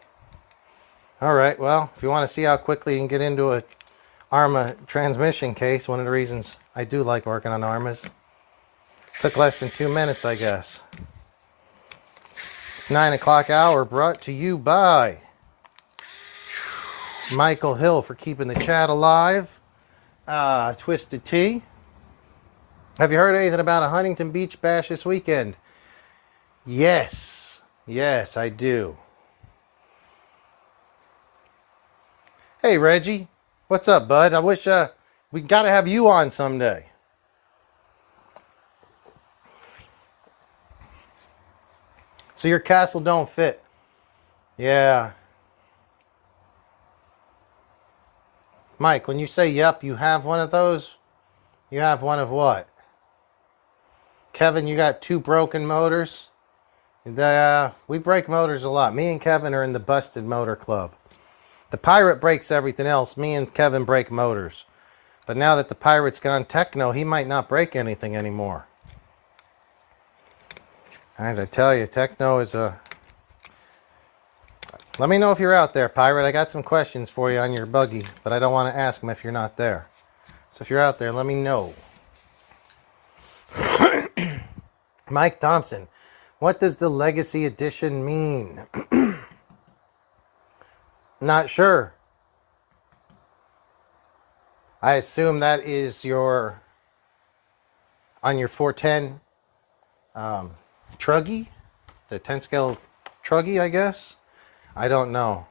Alright, well, if you want to see how quickly you can get into a Arrma transmission case, one of the reasons I do like working on Arrmas. Took less than 2 minutes, I guess. 9 o'clock hour brought to you by Michael Hill for keeping the chat alive. Twisted Tea. Have you heard anything about a Huntington Beach bash this weekend? Yes. Yes, I do. Hey, Reggie. What's up, bud? I wish we got to have you on someday. So your castle don't fit. Yeah. Mike, when you say yep, you have one of those, you have one of what? Kevin, you got 2 broken motors? We break motors a lot. Me and Kevin are in the Busted Motor Club. The Pirate breaks everything else. Me and Kevin break motors. But now that the Pirate's gone techno, he might not break anything anymore. As I tell you, techno is Let me know if you're out there, Pirate. I got some questions for you on your buggy, but I don't want to ask them if you're not there. So if you're out there, let me know. Mike Thompson, what does the Legacy Edition mean? Not sure. I assume that is your, on your 410 Truggy, the 10 scale Truggy, I guess. I don't know.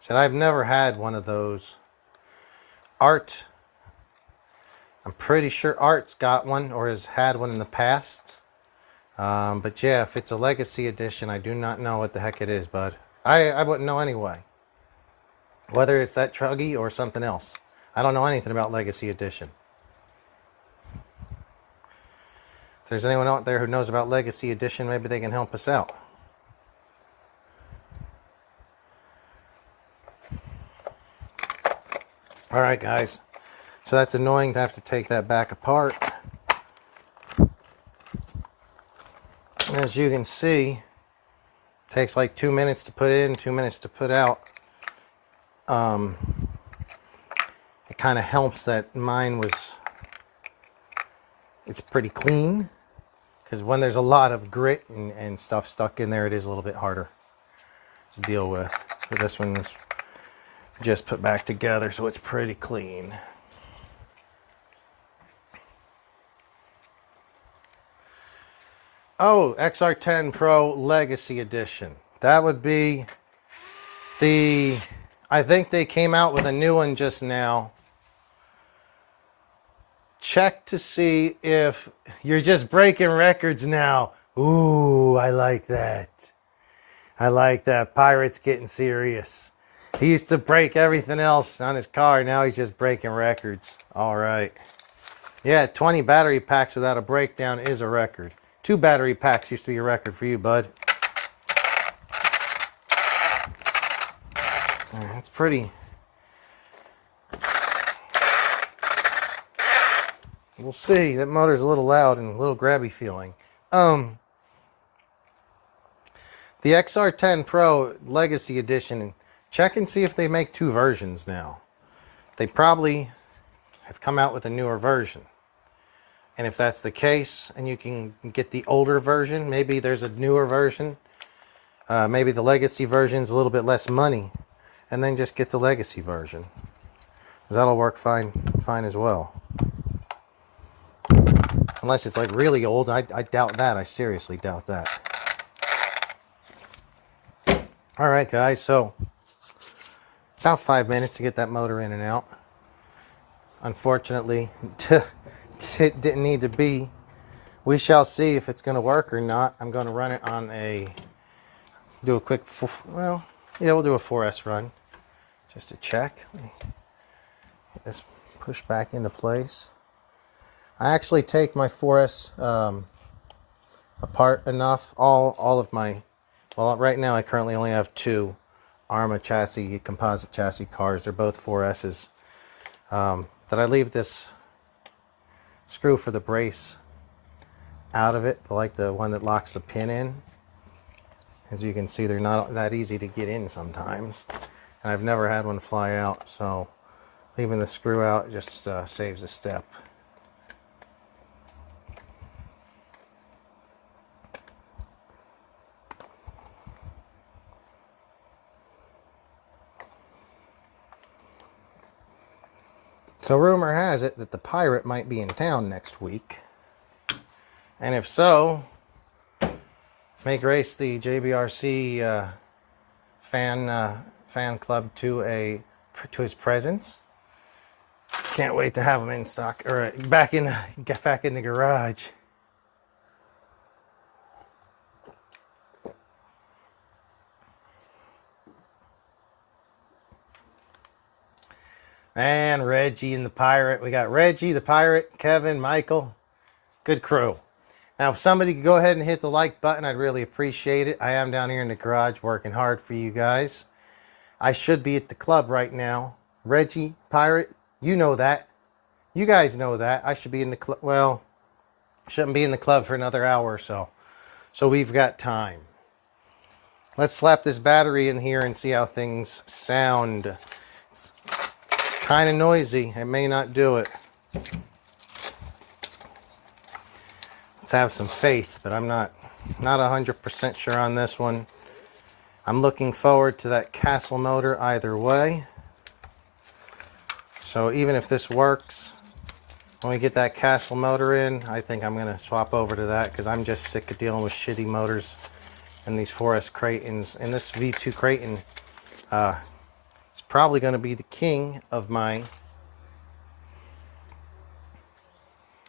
Said I've never had one of those. Art, I'm pretty sure Art's got one or has had one in the past. But yeah, if it's a Legacy Edition, I do not know what the heck it is, bud. I wouldn't know anyway. Whether it's that Truggy or something else. I don't know anything about Legacy Edition. If there's anyone out there who knows about Legacy Edition, maybe they can help us out. Alright guys, so that's annoying to have to take that back apart. As you can see, it takes like 2 minutes to put in, 2 minutes to put out. It kind of helps that mine was, it's pretty clean, because when there's a lot of grit and stuff stuck in there, it is a little bit harder to deal with. But this one is just put back together, so it's pretty clean. Oh, XR10 Pro Legacy Edition. That would be the, I think they came out with a new one just now. Check to see if you're just breaking records now. Ooh, I like that. I like that. Pirate's getting serious. He used to break everything else on his car. Now he's just breaking records. All right. Yeah, 20 battery packs without a breakdown is a record. 2 battery packs used to be a record for you, bud. That's pretty. We'll see. That motor's a little loud and a little grabby feeling. The XR10 Pro Legacy Edition, check and see if they make 2 versions now. They probably have come out with a newer version. And if that's the case, and you can get the older version, maybe there's a newer version. Maybe the Legacy version is a little bit less money. And then just get the Legacy version. Because that'll work fine as well. Unless it's like really old. I doubt that. I seriously doubt that. Alright guys, so about 5 minutes to get that motor in and out. Unfortunately, it didn't need to be. We shall see if it's going to work or not. I'm going to run it on do a quick, well, yeah, we'll do a 4S run just to check. Let me get this pushed back into place. I actually take my 4S apart enough. All of my, well, right now I currently only have 2 Arrma chassis, composite chassis cars. They're both 4S's. That I leave this screw for the brace out of it, like the one that locks the pin in. As you can see, they're not that easy to get in sometimes, and I've never had one fly out, so leaving the screw out just saves a step. So rumor has it that the Pirate might be in town next week. And if so, may grace the JBRC fan club to his presence. Can't wait to have him in stock, or back in the garage. And Reggie and the Pirate. We got Reggie, the Pirate, Kevin, Michael. Good crew. Now, if somebody could go ahead and hit the like button, I'd really appreciate it. I am down here in the garage working hard for you guys. I should be at the club right now. Reggie, Pirate, you know that. You guys know that. I should be in the club. Well, shouldn't be in the club for another hour or so. So we've got time. Let's slap this battery in here and see how things sound. It's kind of noisy. It may not do it. Let's have some faith, but I'm not 100% sure on this one. I'm looking forward to that castle motor either way. So even if this works, when we get that castle motor in, I think I'm going to swap over to that because I'm just sick of dealing with shitty motors and these 4S Kratons. And this V2 Kraton is probably going to be the king of my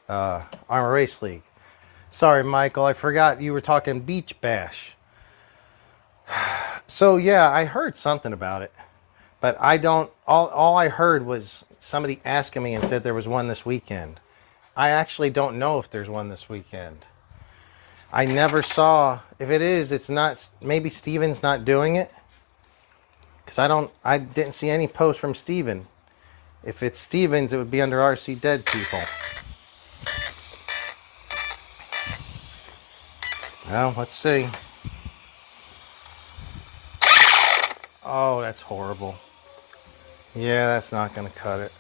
Arrma Racing League. Sorry, Michael, I forgot you were talking Beach Bash. So yeah, I heard something about it, but I don't, all I heard was somebody asking me and said there was one this weekend. I actually don't know if there's one this weekend. I never saw, if it is, it's not, maybe Steven's not doing it. Because I didn't see any post from Steven. If it's Steven's, it would be under RC Dead People. Well, let's see. Oh, that's horrible. Yeah, that's not going to cut it.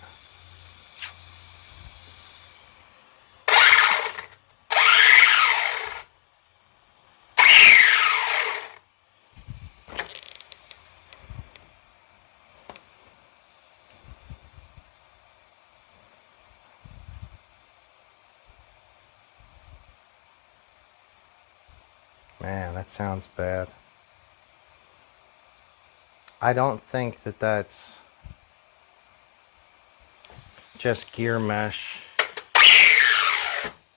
Man, that sounds bad. I don't think that that's just gear mesh.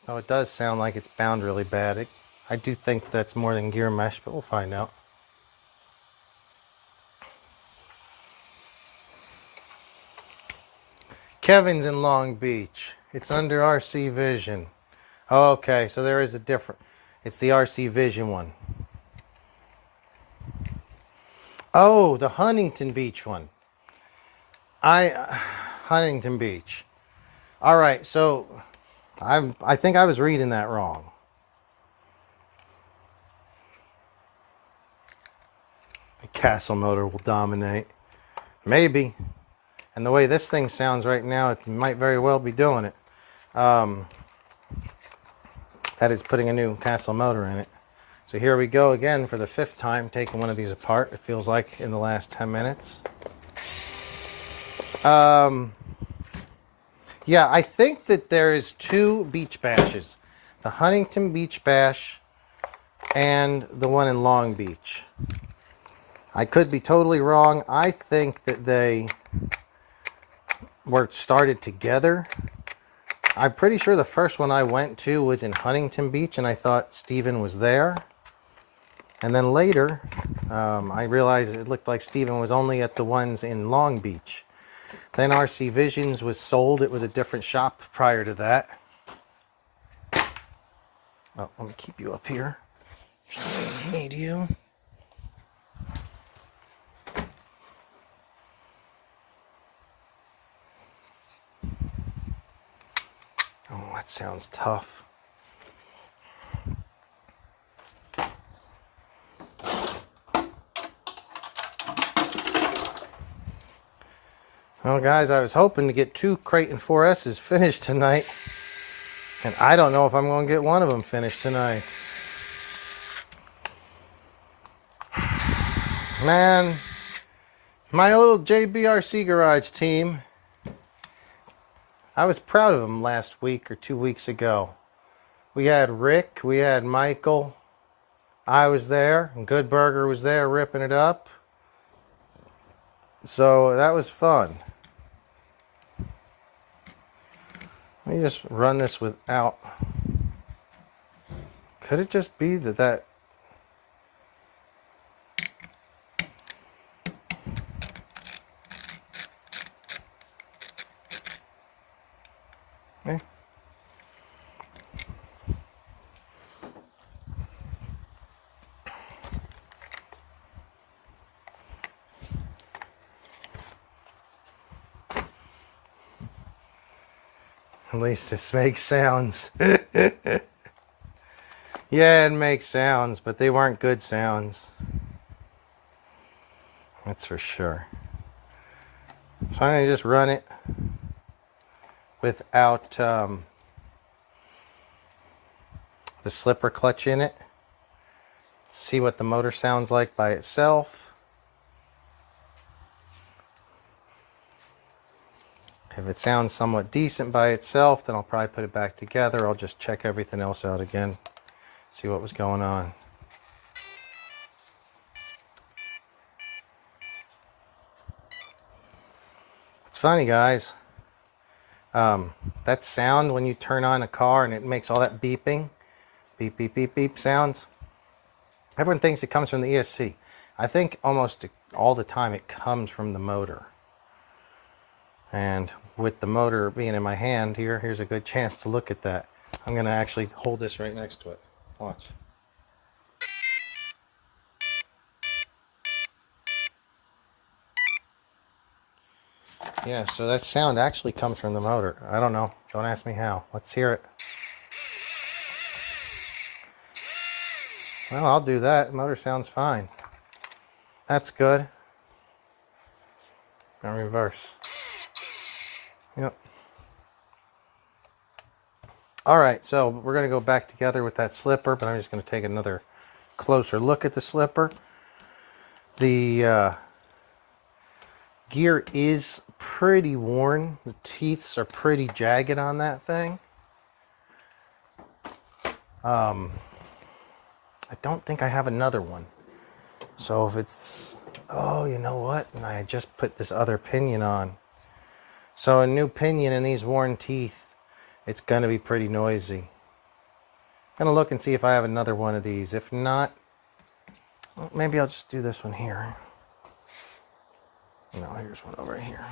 Oh, it does sound like it's bound really bad. I do think that's more than gear mesh, but we'll find out. Kevin's in Long Beach. It's under RC Vision. Oh, okay, so there is a different. It's the RC Vision one. Oh, the Huntington Beach one. Huntington Beach. All right, so I think I was reading that wrong. The castle motor will dominate. Maybe. And the way this thing sounds right now, it might very well be doing it. That is putting a new castle motor in it. So here we go again for the 5th time taking one of these apart. It feels like in the last 10 minutes. Yeah, I think that there is 2 beach bashes. The Huntington Beach Bash and the one in Long Beach. I could be totally wrong. I think that they were started together. I'm pretty sure the first one I went to was in Huntington Beach, and I thought Steven was there. And then later, I realized it looked like Steven was only at the ones in Long Beach. Then RC Visions was sold. It was a different shop prior to that. Oh, let me keep you up here. I need you. Oh, that sounds tough. Well, guys, I was hoping to get 2 Kraton 4S's finished tonight. And I don't know if I'm going to get one of them finished tonight. Man, my little JBRC garage team, I was proud of them last week or 2 weeks ago. We had Rick, we had Michael, I was there, and Good Burger was there ripping it up. So that was fun. Let me just run this without. Could it just be that eh? At least this makes sounds. Yeah, it makes sounds, but they weren't good sounds. That's for sure. So I'm going to just run it without the slipper clutch in it. See what the motor sounds like by itself. If it sounds somewhat decent by itself, then I'll probably put it back together. I'll just check everything else out again, see what was going on. It's funny, guys. That sound when you turn on a car and it makes all that beeping, beep, beep, beep, beep sounds. Everyone thinks it comes from the ESC. I think almost all the time it comes from the motor. And with the motor being in my hand here, here's a good chance to look at that. I'm going to actually hold this right next to it. Watch. Yeah, so that sound actually comes from the motor. I don't know. Don't ask me how. Let's hear it. Well, I'll do that. The motor sounds fine. That's good. Now reverse. Yep. All right, so we're going to go back together with that slipper, but I'm just going to take another closer look at the slipper. The gear is pretty worn. The teeths are pretty jagged on that thing. I don't think I have another one. So if it's, oh, you know what? And I just put this other pinion on. So a new pinion in these worn teeth, it's going to be pretty noisy. I'm going to look and see if I have another one of these. If not, well, maybe I'll just do this one here. No, here's one over here.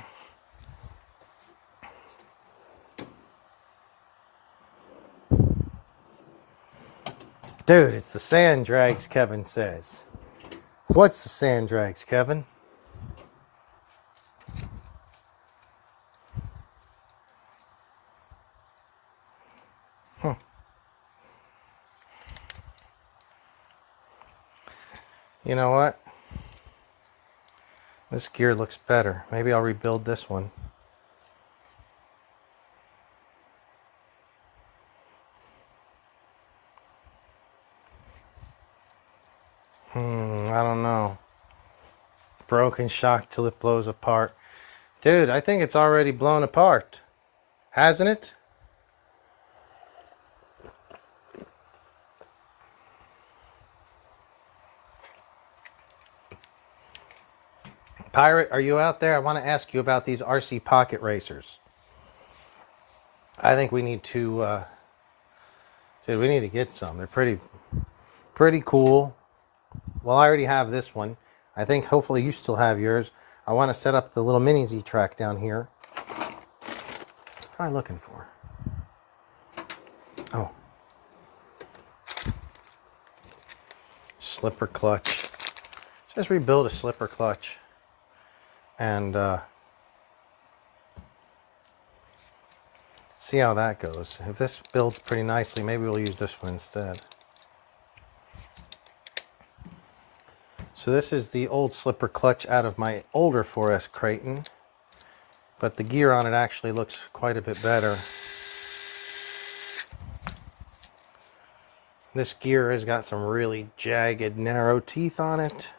Dude, it's the sand drags, Kevin says. What's the sand drags, Kevin? You know what? This gear looks better. Maybe I'll rebuild this one. I don't know. Broken shock till it blows apart. Dude, I think it's already blown apart. Hasn't it? Pirate, are you out there? I want to ask you about these RC Pocket Racers. I think we need to, dude, we need to get some. They're pretty cool. Well, I already have this one. I think hopefully you still have yours. I want to set up the little mini Z track down here. What am I looking for? Oh. Slipper clutch. Just rebuild a slipper clutch. And see how that goes. If this builds pretty nicely, maybe we'll use this one instead. So this is the old slipper clutch out of my older 4S Kraton, but the gear on it actually looks quite a bit better. This gear has got some really jagged, narrow teeth on it.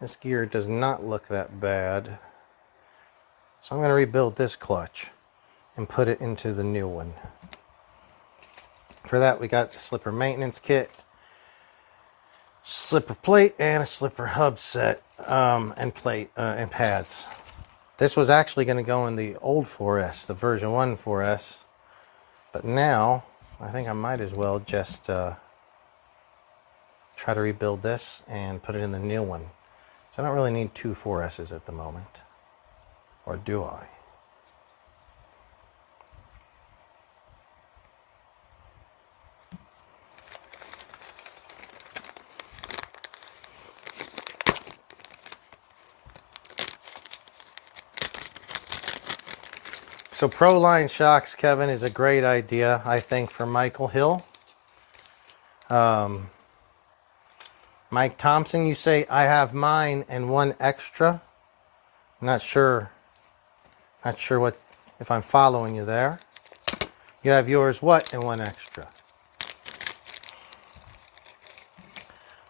This gear does not look that bad. So I'm going to rebuild this clutch and put it into the new one. For that, we got the slipper maintenance kit, slipper plate, and a slipper hub set, and plate and pads. This was actually going to go in the old 4S, the version 1 4S, but now I think I might as well just try to rebuild this and put it in the new one. So I don't really need two 4S's at the moment. Or do I? So Pro-Line shocks, Kevin, is a great idea, I think, for Michael Hill. Mike Thompson, you say, I have mine and one extra. I'm not sure what, if I'm following you there. You have yours what and one extra?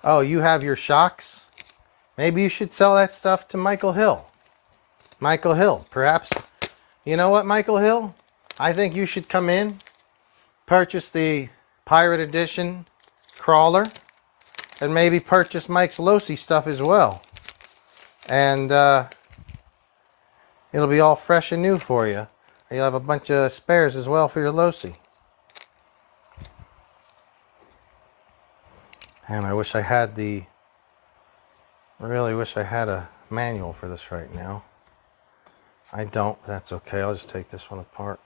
Oh, you have your shocks? Maybe you should sell that stuff to Michael Hill. Michael Hill, perhaps. You know what, Michael Hill? I think you should come in, purchase the Pirate Edition crawler, and maybe purchase Mike's Losi stuff as well. And it'll be all fresh and new for you. You'll have a bunch of spares as well for your Losi. And I wish I had really wish I had a manual for this right now. I don't, but that's okay. I'll just take this one apart.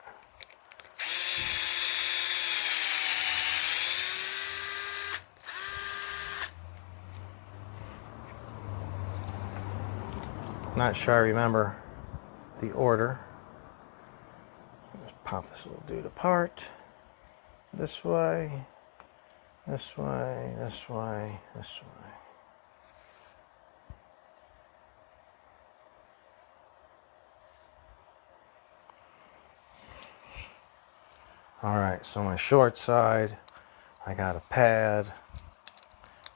Not sure I remember the order. Just pop this little dude apart. This way, this way, this way, this way. All right, so my short side, I got a pad,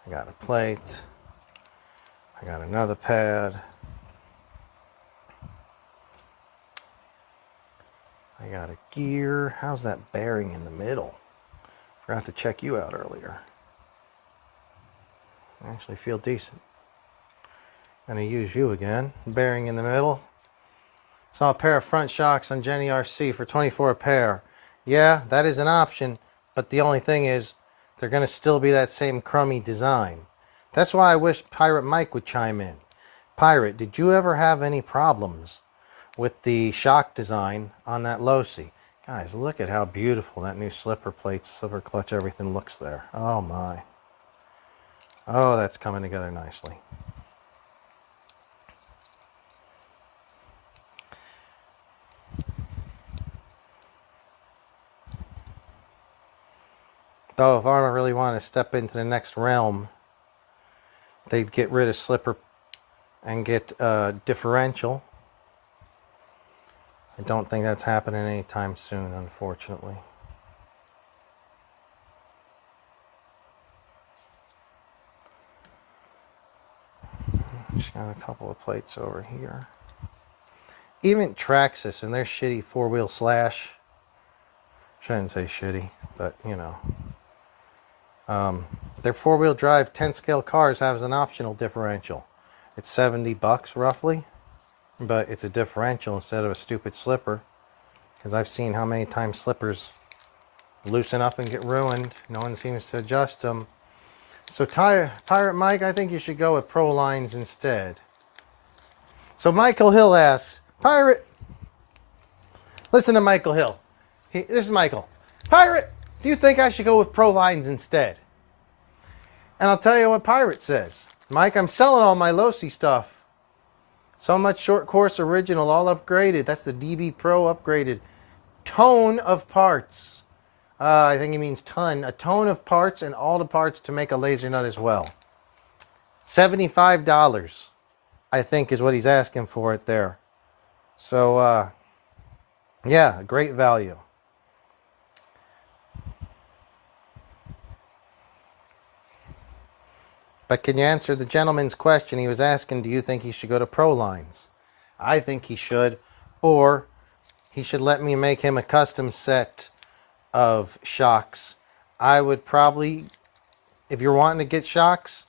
I got a plate, I got another pad, I got a gear. How's that bearing in the middle? Forgot to check you out earlier. I actually feel decent. Gonna use you again. Bearing in the middle. Saw a pair of front shocks on Jenny RC for $24 a pair. Yeah, that is an option, but the only thing is they're gonna still be that same crummy design. That's why I wish Pirate Mike would chime in. Pirate, did you ever have any problems with the shock design on that Losi? Guys, look at how beautiful that new slipper plates, slipper clutch, everything looks there. Oh my. Oh, that's coming together nicely. Though if Arrma really wanted to step into the next realm, they'd get rid of slipper and get differential. I don't think that's happening anytime soon, unfortunately. Just got a couple of plates over here. Even Traxxas and their shitty four-wheel slash. Shouldn't say shitty, but you know. Their four-wheel drive 10-scale cars has an optional differential. It's $70 roughly, but it's a differential instead of a stupid slipper. Because I've seen how many times slippers loosen up and get ruined. No one seems to adjust them. So Pirate Mike, I think you should go with Pro Lines instead. So Michael Hill asks, Pirate, listen to Michael Hill. This is Michael. Pirate, do you think I should go with Pro Lines instead? And I'll tell you what Pirate says. Mike, I'm selling all my Losi stuff. So much short course original, all upgraded. That's the DB Pro upgraded. Ton of parts. I think he means ton. A ton of parts and all the parts to make a laser nut as well. $75, I think, is what he's asking for it there. So, yeah, great value. But can you answer the gentleman's question? He was asking, do you think he should go to Pro Lines? I think he should. Or he should let me make him a custom set of shocks. I would probably, if you're wanting to get shocks,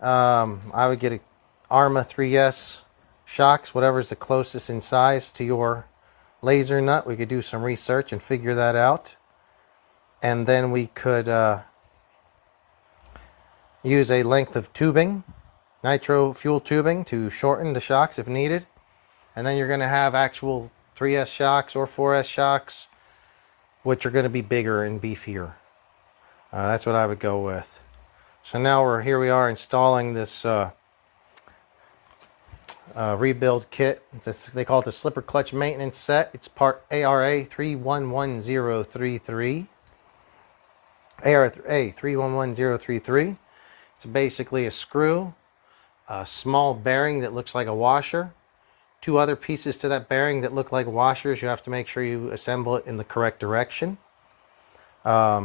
I would get a Arrma 3S shocks, whatever's the closest in size to your laser nut. We could do some research and figure that out. And then we could use a length of tubing, nitro fuel tubing, to shorten the shocks if needed. And then you're going to have actual 3S shocks or 4S shocks, which are going to be bigger and beefier. That's what I would go with. So now here we are installing this rebuild kit. They call it the slipper clutch maintenance set. It's part ARA 311033. ARA 311033. It's basically a screw, a small bearing that looks like a washer, two other pieces to that bearing that look like washers. You have to make sure you assemble it in the correct direction. A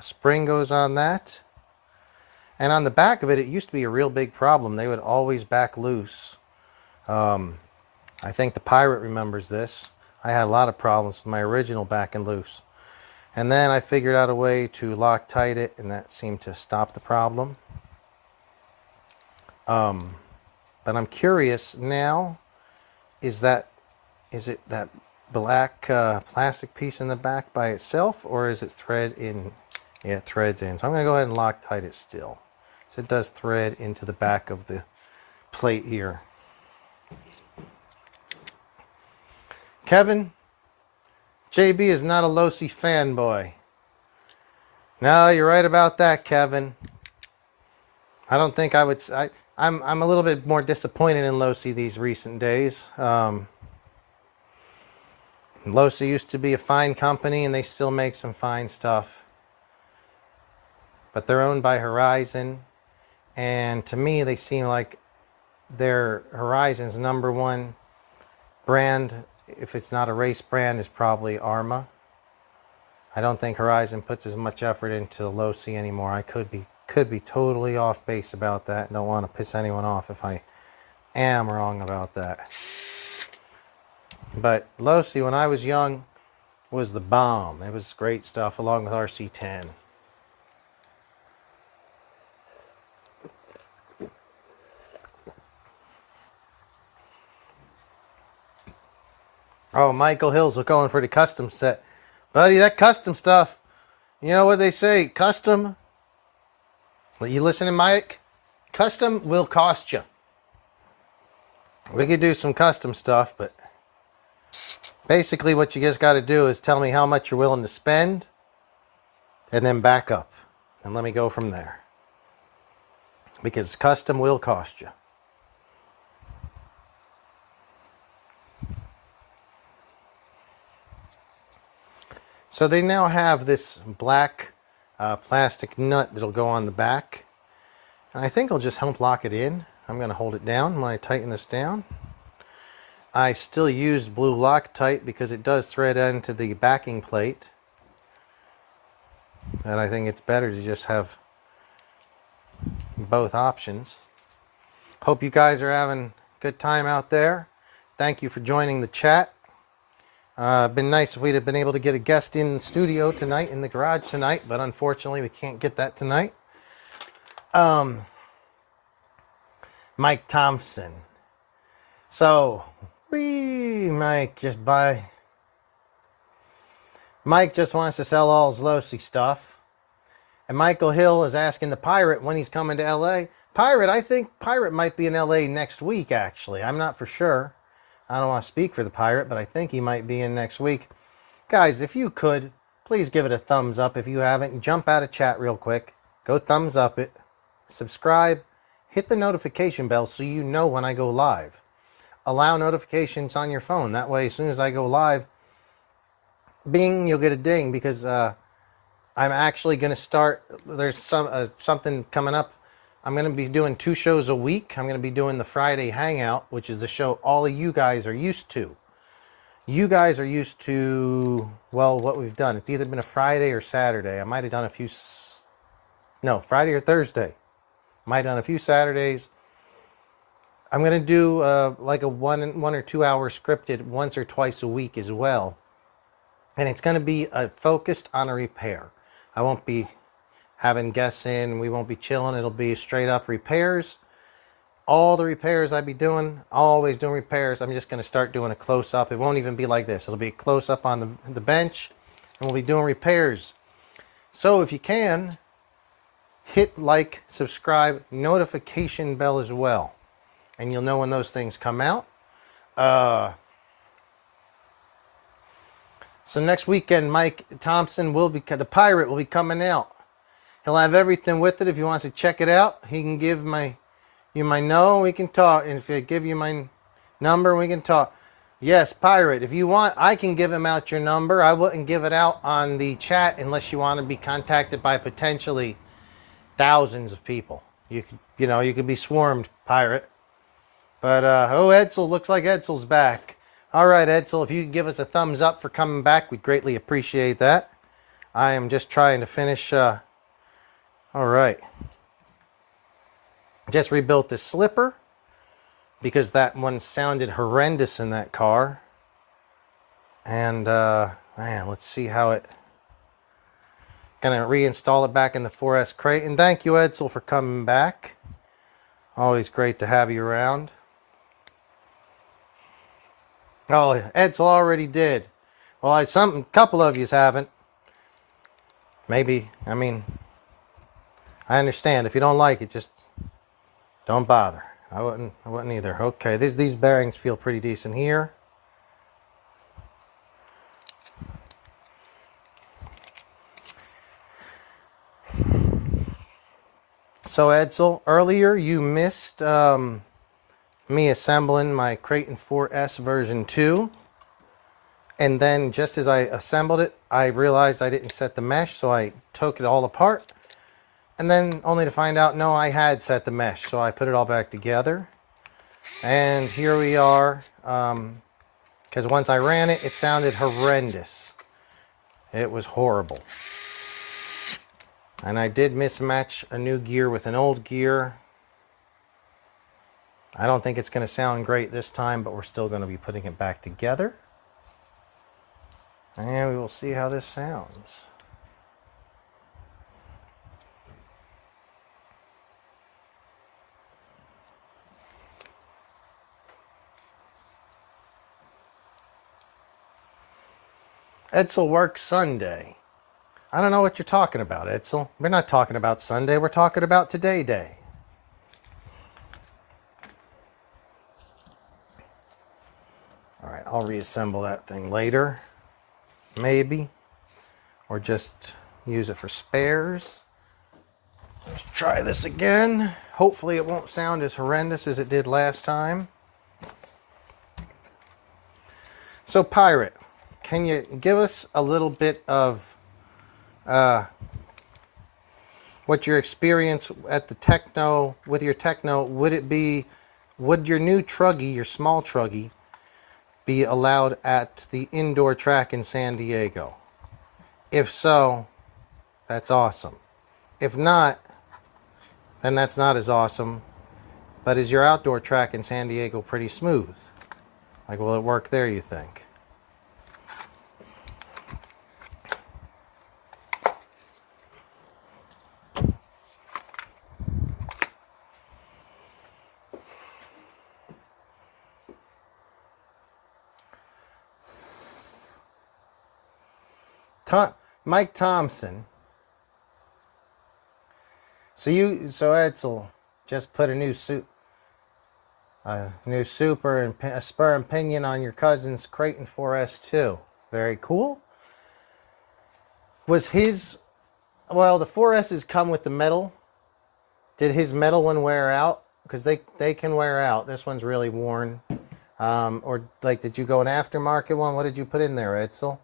spring goes on that. And on the back of it, it used to be a real big problem. They would always back loose. I think the Pirate remembers this. I had a lot of problems with my original backing loose. And then I figured out a way to Loctite it, and that seemed to stop the problem. But I'm curious now, is it that black plastic piece in the back by itself, or is it thread in? Yeah, it threads in. So I'm going to go ahead and Loctite it still. So it does thread into the back of the plate here. Kevin, JB is not a Losi fanboy. No, you're right about that, Kevin. I don't think I would. I'm a little bit more disappointed in Losi these recent days. Losi used to be a fine company, and they still make some fine stuff. But they're owned by Horizon, and to me, they seem like they're Horizon's #1 brand. If it's not a race brand, is probably Arrma. I don't think Horizon puts as much effort into Losi anymore. I could be totally off base about that. Don't want to piss anyone off if I am wrong about that. But Losi, when I was young, was the bomb. It was great stuff, along with RC10. Oh, Michael Hills are going for the custom set. Buddy, that custom stuff, you know what they say, custom, you listening, Mike? Custom will cost you. We could do some custom stuff, but basically what you just got to do is tell me how much you're willing to spend, and then back up, and let me go from there. Because custom will cost you. So they now have this black plastic nut that'll go on the back. And I think it'll just help lock it in. I'm going to hold it down when I tighten this down. I still use blue Loctite because it does thread into the backing plate. And I think it's better to just have both options. Hope you guys are having a good time out there. Thank you for joining the chat. Been nice if we'd have been able to get a guest in the studio tonight, in the garage tonight, but unfortunately we can't get that tonight. Mike Thompson. So, Mike just wants to sell all his Losi stuff. And Michael Hill is asking the Pirate when he's coming to LA. Pirate, I think Pirate might be in LA next week, actually. I'm not for sure. I don't want to speak for the Pirate, but I think he might be in next week. Guys, if you could, please give it a thumbs up if you haven't. Jump out of chat real quick. Go thumbs up it. Subscribe. Hit the notification bell so you know when I go live. Allow notifications on your phone. That way, as soon as I go live, bing, you'll get a ding, because I'm actually going to start. There's something coming up. I'm going to be doing 2 shows a week. I'm going to be doing the Friday Hangout, which is the show all of you guys are used to. You guys are used to, well, what we've done. It's either been a Friday or Saturday. I might have done a few, no, Friday or Thursday. Might have done a few Saturdays. I'm going to do like a 1 or 2 hour scripted once or twice a week as well. And it's going to be focused on a repair. I won't be having guests in, we won't be chilling. It'll be straight up repairs. All the repairs I be doing, always doing repairs. I'm just going to start doing a close up. It won't even be like this. It'll be a close up on the bench, and we'll be doing repairs. So if you can, hit like, subscribe, notification bell as well, and you'll know when those things come out. So next weekend, Mike Thompson the Pirate will be coming out. He'll have everything with it. If he wants to check it out, he can give you my no, we can talk. And if I give you my number, we can talk. Yes, Pirate, if you want, I can give him out your number. I wouldn't give it out on the chat unless you want to be contacted by potentially thousands of people. You could be swarmed, pirate. But oh, Edsel, looks like Edsel's back. All right, Edsel, if you could give us a thumbs up for coming back, we'd greatly appreciate that. I am just trying to finish. All right. Just rebuilt the slipper because that one sounded horrendous in that car. And man, let's see how it. Gonna reinstall it back in the 4S Kraton. Thank you, Edsel, for coming back. Always great to have you around. Oh, Edsel already did. Well, a couple of yous haven't. Maybe, I mean, I understand. If you don't like it, just don't bother. I wouldn't either. Okay, these bearings feel pretty decent here. So Edsel, earlier you missed me assembling my Kraton 4S version 2. And then just as I assembled it, I realized I didn't set the mesh, so I took it all apart. And then only to find out, no, I had set the mesh, so I put it all back together. And here we are, because once I ran it, it sounded horrendous. It was horrible. And I did mismatch a new gear with an old gear. I don't think it's going to sound great this time, but we're still going to be putting it back together. And we will see how this sounds. Edsel works Sunday. I don't know what you're talking about, Edsel. We're not talking about Sunday. We're talking about today day. All right, I'll reassemble that thing later. Maybe. Or just use it for spares. Let's try this again. Hopefully it won't sound as horrendous as it did last time. So, Pirate, can you give us a little bit of what your experience at the Techno, with your Techno, would your new truggy, your small truggy, be allowed at the indoor track in San Diego? If so, that's awesome. If not, then that's not as awesome. But is your outdoor track in San Diego pretty smooth? Like, will it work there, you think? Mike Thompson. So Edsel just put a new super and a spur and pinion on your cousin's Kraton 4S2. Very cool. Was his, well, the 4S's come with the metal. Did his metal one wear out? Because they can wear out. This one's really worn. Or like, did you go an aftermarket one? What did you put in there, Edsel?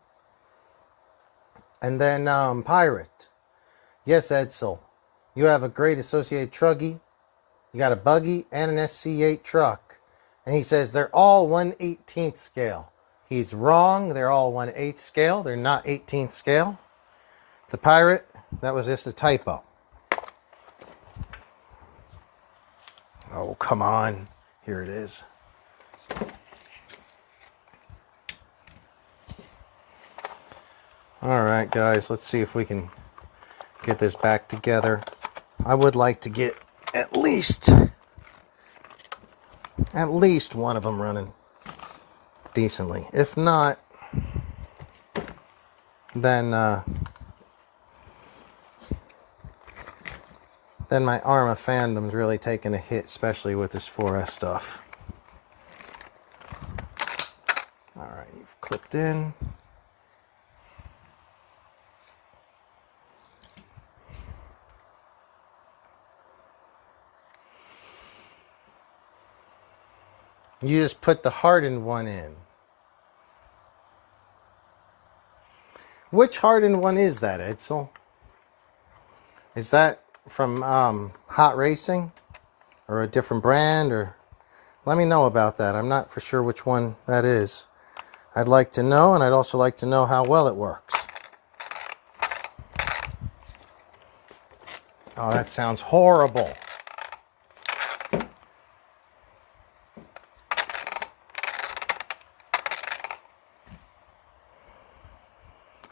And then Pirate. Yes, Edsel. You have a great associated truggy. You got a buggy and an SC8 truck. And he says they're all 1/18th scale. He's wrong. They're all 1/8 scale. They're not 18th scale. The Pirate, that was just a typo. Oh, come on. Here it is. All right, guys, let's see if we can get this back together. I would like to get at least one of them running decently. If not, then my Arrma fandom's really taking a hit, especially with this 4S stuff. All right, you've clipped in. You just put the hardened one in. Which hardened one is that, Edsel? Is that from Hot Racing, or a different brand, or let me know about that. I'm not for sure which one that is. I'd like to know, and I'd also like to know how well it works. Oh, that sounds horrible.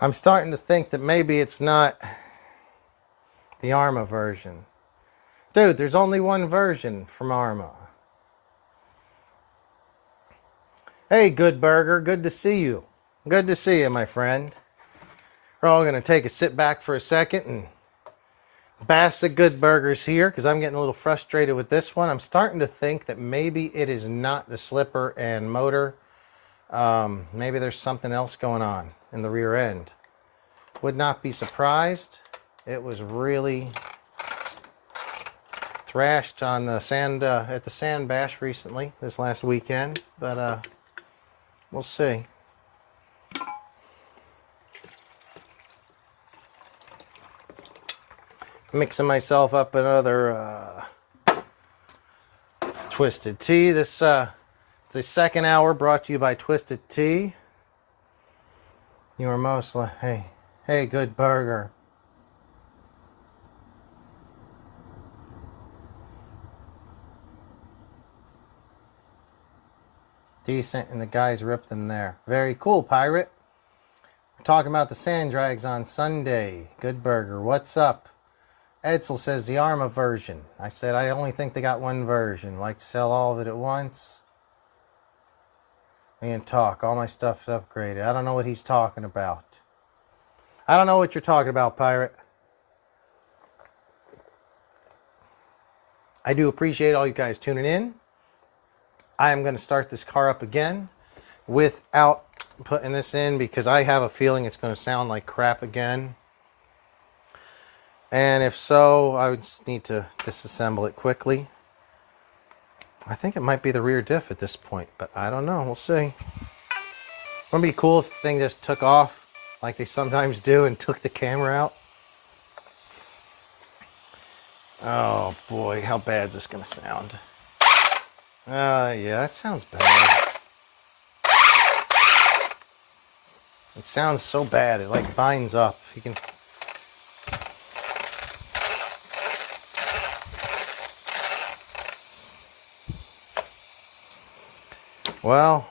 I'm starting to think that maybe it's not the Arrma version. Dude, there's only one version from Arrma. Hey, Good Burger, good to see you. Good to see you, my friend. We're all going to take a sit back for a second and bask the Good Burgers here, because I'm getting a little frustrated with this one. I'm starting to think that maybe it is not the slipper and motor. Maybe there's something else going on in the rear end. Would not be surprised. It was really thrashed on the sand at the Sand Bash recently, this last weekend, but we'll see. Mixing myself up another Twisted Tea. This the second hour brought to you by Twisted Tea. You are mostly hey, Good Burger. Decent, and the guys ripped them there. Very cool, Pirate. We're talking about the sand drags on Sunday. Good Burger, what's up? Edsel says the Arrma version. I said I only think they got one version. Like to sell all of it at once. And talk. All my stuff's upgraded. I don't know what he's talking about. I don't know what you're talking about, Pirate. I do appreciate all you guys tuning in. I am going to start this car up again without putting this in, because I have a feeling it's going to sound like crap again. And if so, I would just need to disassemble it quickly. I think it might be the rear diff at this point, but I don't know. We'll see. Wouldn't it be cool if the thing just took off like they sometimes do and took the camera out? Oh boy, how bad is this going to sound? Yeah, that sounds bad. It sounds so bad. It like binds up. You can... Well,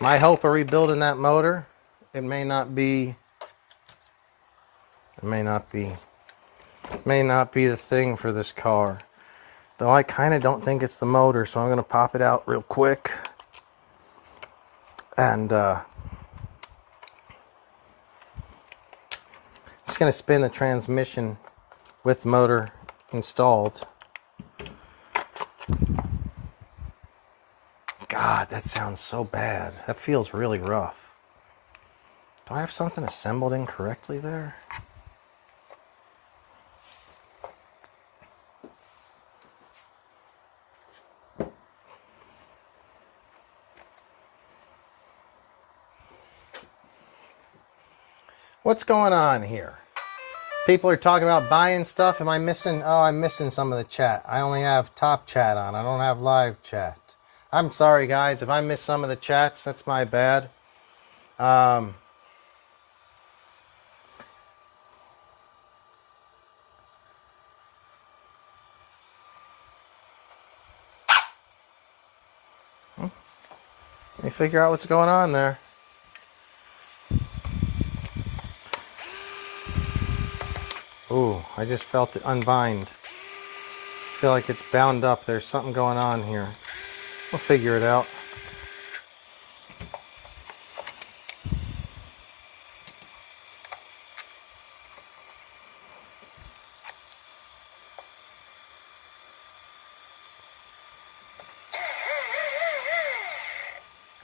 my hope of rebuilding that motor, it may not be the thing for this car. Though I kind of don't think it's the motor, so I'm going to pop it out real quick. And just going to spin the transmission with motor installed. God, that sounds so bad. That feels really rough. Do I have something assembled incorrectly there? What's going on here? People are talking about buying stuff. Am I missing? Oh, I'm missing some of the chat. I only have top chat on. I don't have live chat. I'm sorry, guys. If I missed some of the chats, that's my bad. Let me figure out what's going on there. Ooh, I just felt it unbind. I feel like it's bound up. There's something going on here. We'll figure it out.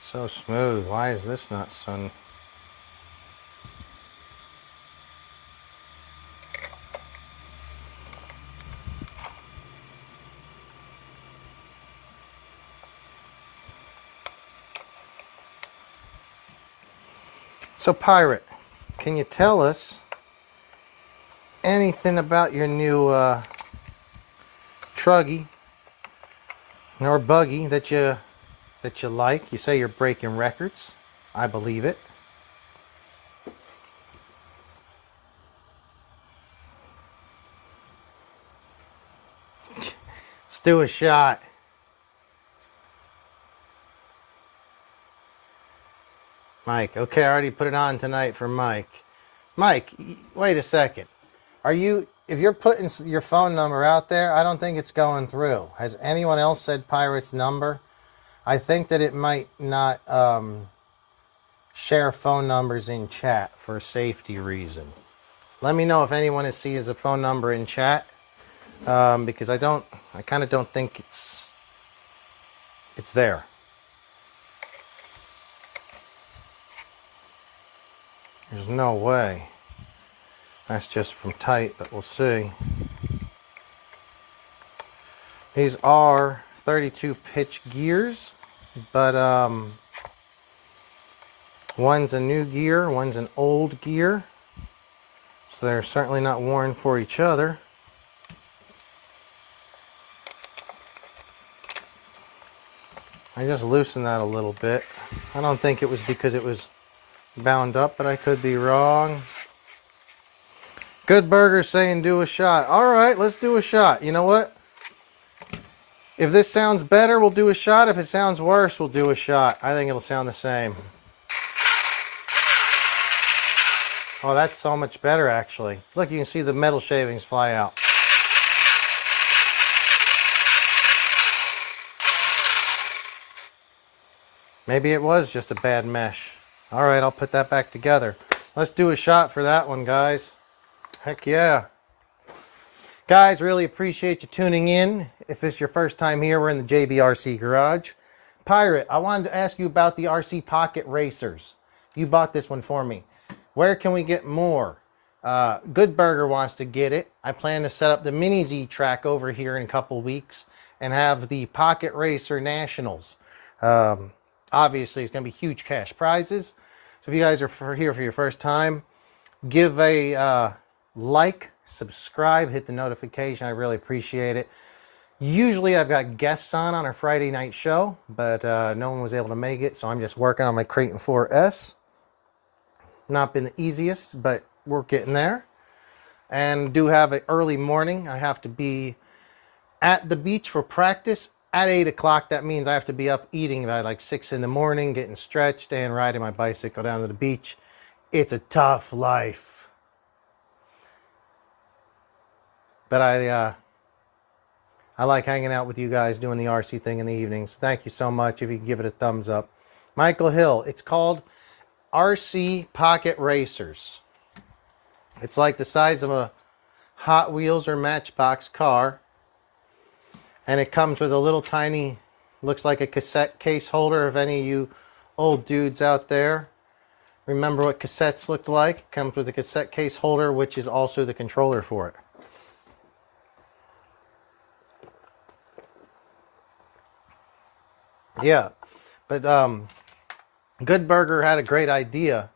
So smooth. Why is this not sun? So Pirate, can you tell us anything about your new truggy nor buggy that you like. You say you're breaking records. I believe it. Let's do a shot. Mike. Okay, I already put it on tonight for Mike. Mike, wait a second. If you're putting your phone number out there, I don't think it's going through. Has anyone else said Pirate's number? I think that it might not share phone numbers in chat for a safety reason. Let me know if anyone sees a phone number in chat, because I kind of don't think it's there. There's no way. That's just from tight, but we'll see. These are 32 pitch gears, but one's a new gear, one's an old gear. So they're certainly not worn for each other. I just loosened that a little bit. I don't think it was because it was bound up, but I could be wrong. Good Burger saying do a shot. All right, let's do a shot. You know what? If this sounds better, we'll do a shot. If it sounds worse, we'll do a shot. I think it'll sound the same. Oh, that's so much better, actually. Look, you can see the metal shavings fly out. Maybe it was just a bad mesh. All right, I'll put that back together. Let's do a shot for that one, guys. Heck yeah. Guys, really appreciate you tuning in. If it's your first time here, we're in the JBRC garage. Pirate, I wanted to ask you about the RC Pocket Racers. You bought this one for me. Where can we get more? Good Burger wants to get it. I plan to set up the Mini Z track over here in a couple weeks and have the Pocket Racer Nationals. Obviously, it's going to be huge cash prizes. So if you guys are here for your first time, give a like, subscribe, hit the notification. I really appreciate it. Usually I've got guests on our Friday night show, but no one was able to make it, so I'm just working on my Kraton 4S. Not been the easiest, but we're getting there. And do have an early morning. I have to be at the beach for practice at 8 o'clock. That means I have to be up eating by like 6 in the morning, getting stretched and riding my bicycle down to the beach. It's a tough life. But I like hanging out with you guys doing the RC thing in the evenings. Thank you so much. If you can give it a thumbs up. Michael Hill, it's called RC Pocket Racers. It's like the size of a Hot Wheels or Matchbox car. And it comes with a little tiny, looks like a cassette case holder. If any of you old dudes out there remember what cassettes looked like, it comes with a cassette case holder, which is also the controller for it. Yeah, but Good Burger had a great idea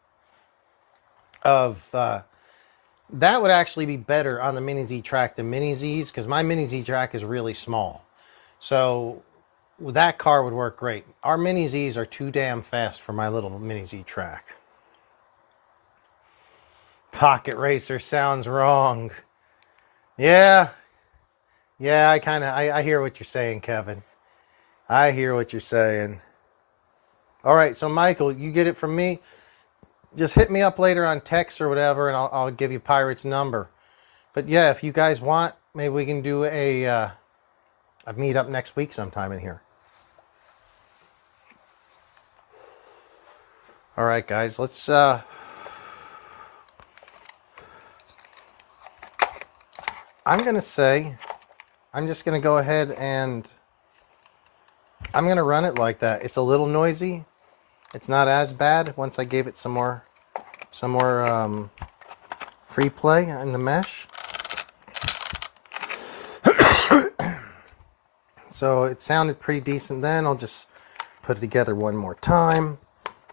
of that would actually be better on the Mini Z track than Mini Z's, because my Mini Z track is really small. So that car would work great. Our Mini Z's are too damn fast for my little Mini Z track. Pocket Racer sounds wrong. Yeah, I hear what you're saying, Kevin. I hear what you're saying. All right, so Michael, you get it from me. Just hit me up later on text or whatever, and I'll give you Pirate's number. But yeah, if you guys want, maybe we can do a meet up next week sometime in here. All right, guys, let's. I'm gonna say, I'm just gonna go ahead and. I'm going to run it like that. It's a little noisy. It's not as bad once I gave it some more free play in the mesh. So it sounded pretty decent then. I'll just put it together one more time.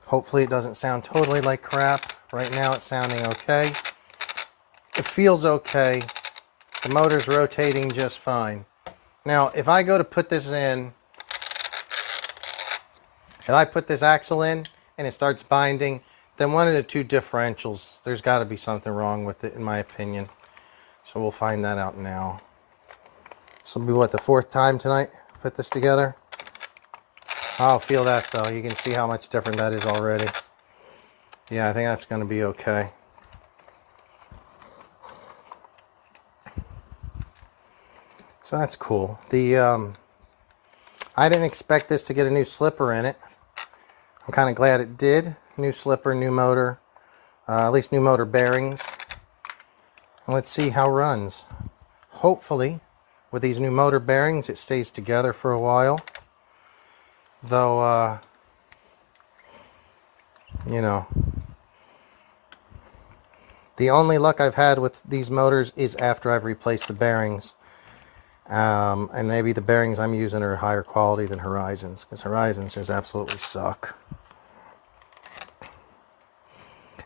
Hopefully it doesn't sound totally like crap. Right now it's sounding okay. It feels okay. The motor's rotating just fine. Now, if I go to put this in, if I put this axle in and it starts binding, then one of the two differentials, there's got to be something wrong with it, in my opinion. So we'll find that out now. This will be, what, the 4th time tonight? Put this together. I'll feel that, though. You can see how much different that is already. Yeah, I think that's going to be okay. So that's cool. I didn't expect this to get a new slipper in it. I'm kind of glad it did. New slipper, new motor, at least new motor bearings. And let's see how it runs. Hopefully, with these new motor bearings, it stays together for a while. Though, you know, the only luck I've had with these motors is after I've replaced the bearings. And maybe the bearings I'm using are higher quality than Horizons, because Horizons just absolutely suck.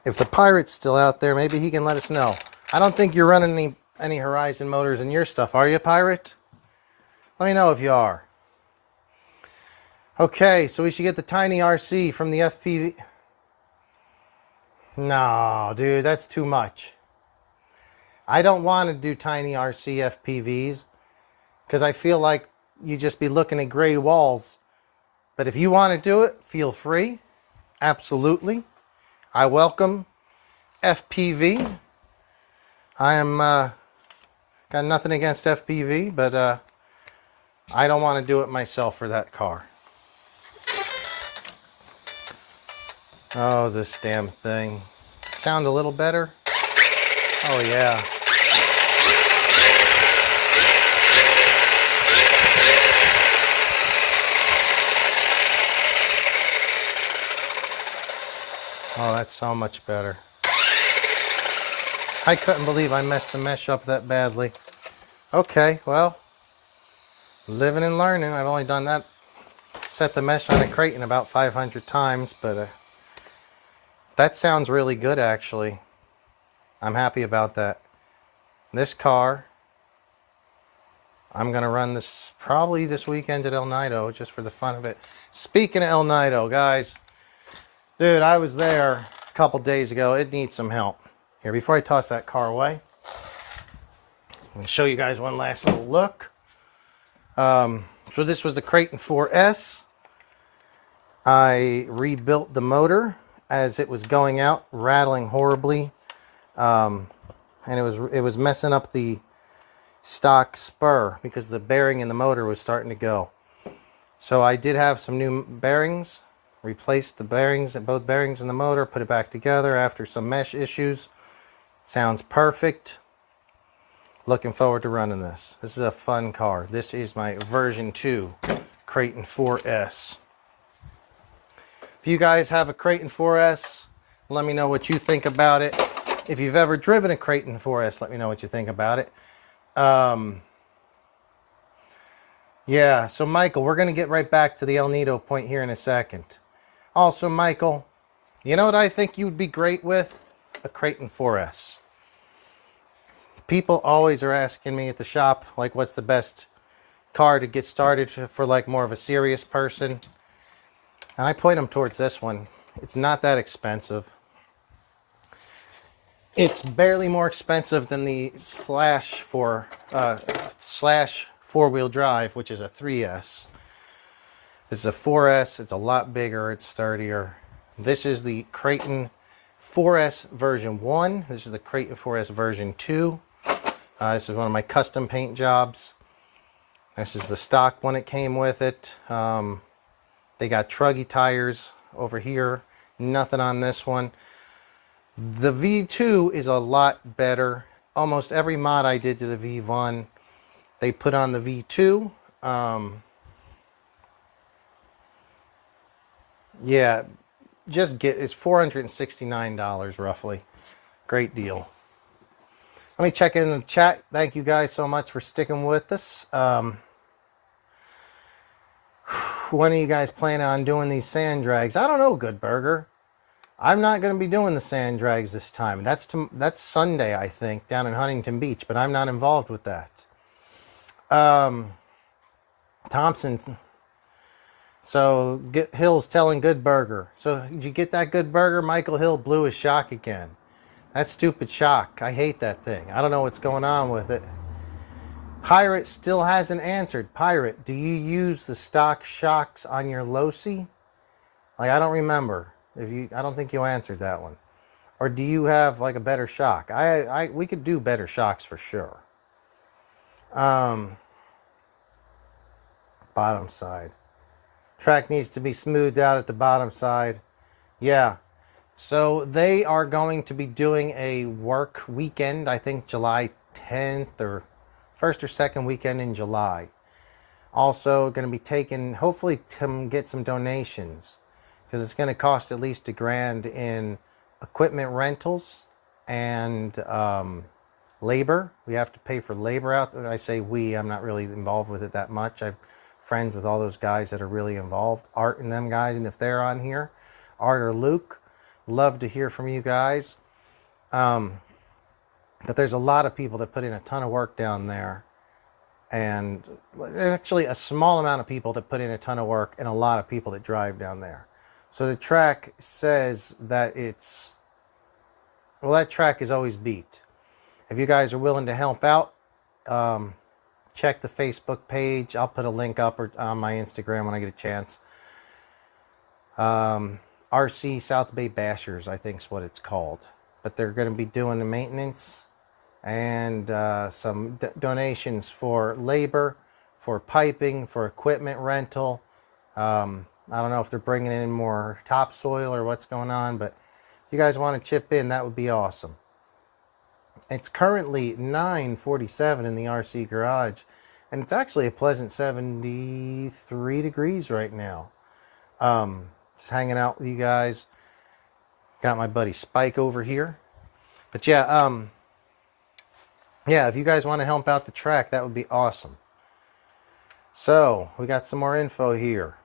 If the Pirate's still out there, maybe he can let us know. I don't think you're running any Horizon motors in your stuff, are you, Pirate? Let me know if you are. Okay, so we should get the Tiny RC from the FPV. No, dude, that's too much. I don't want to do Tiny RC FPVs because I feel like you just be looking at gray walls. But if you want to do it, feel free. Absolutely. I welcome FPV. I am got nothing against FPV, but I don't want to do it myself for that car. Oh, this damn thing. Sound a little better? Oh, yeah. Oh, that's so much better. I couldn't believe I messed the mesh up that badly. Okay, well, living and learning. I've only done that, set the mesh on a Kraton about 500 times, but that sounds really good, actually. I'm happy about that. This car, I'm going to run this probably this weekend at El Nido, just for the fun of it. Speaking of El Nido, guys, dude, I was there a couple days ago. It needs some help. Here, before I toss that car away, I'm going to show you guys one last little look. So this was the Kraton 4S. I rebuilt the motor as it was going out, rattling horribly, and it was messing up the stock spur because the bearing in the motor was starting to go. So I did have some new bearings, replaced the bearings, both bearings in the motor, put it back together after some mesh issues. Sounds perfect. Looking forward to running this. This is a fun car. This is my version 2 Kraton 4S. If you guys have a Kraton 4S, let me know what you think about it. If you've ever driven a Kraton 4S, let me know what you think about it. Yeah, so Michael, we're going to get right back to the El Nido point here in a second. Also, Michael, you know what I think you'd be great with? A Kraton 4S. People always are asking me at the shop, like, what's the best car to get started for like more of a serious person? And I point them towards this one. It's not that expensive. It's barely more expensive than the slash four-wheel drive, which is a 3S. This is a 4S. It's a lot bigger. It's sturdier. This is the Kraton 4S version 1. This is the Kraton 4S version 2. This is one of my custom paint jobs. This is the stock one it came with it. They got truggy tires over here. Nothing on this one. The V2 is a lot better. Almost every mod I did to the V1, they put on the V2. Yeah, just get, it's $469 roughly. Great deal. Let me check in the chat. Thank you guys so much for sticking with us. When are you guys planning on doing these sand drags? I don't know, Good Burger. I'm not going to be doing the sand drags this time. That's Sunday, I think, down in Huntington Beach, but I'm not involved with that. Thompson. So Hill's telling Good Burger. So did you get that Good Burger? Michael Hill blew his shock again. That stupid shock. I hate that thing. I don't know what's going on with it. Pirate still hasn't answered. Pirate, do you use the stock shocks on your Losi? Like, I don't remember. I don't think you answered that one. Or do you have like a better shock? We could do better shocks for sure. Bottom side. Track needs to be smoothed out at the bottom side. Yeah. So they are going to be doing a work weekend, I think July 10th or first or second weekend in July. Also going to be taking, hopefully, to get some donations, because it's going to cost at least $1,000 in equipment rentals and labor. We have to pay for labor out there. I say we, I'm not really involved with it that much. I'm friends with all those guys that are really involved, Art and them guys, and if they're on here, Art or Luke, love to hear from you guys. But there's a lot of people that put in a ton of work down there, and actually a small amount of people that put in a ton of work and a lot of people that drive down there. So the track says that that track is always beat. If you guys are willing to help out, check the Facebook page. I'll put a link up on my Instagram when I get a chance. RC South Bay Bashers, I think is what it's called. But they're going to be doing the maintenance and some donations for labor, for piping, for equipment rental. I don't know if they're bringing in more topsoil or what's going on, but if you guys want to chip in, that would be awesome. It's currently 9:47 in the RC garage, and it's actually a pleasant 73 degrees right now. Just hanging out with you guys. Got my buddy Spike over here. But yeah, if you guys want to help out the track, that would be awesome. So, we got some more info here.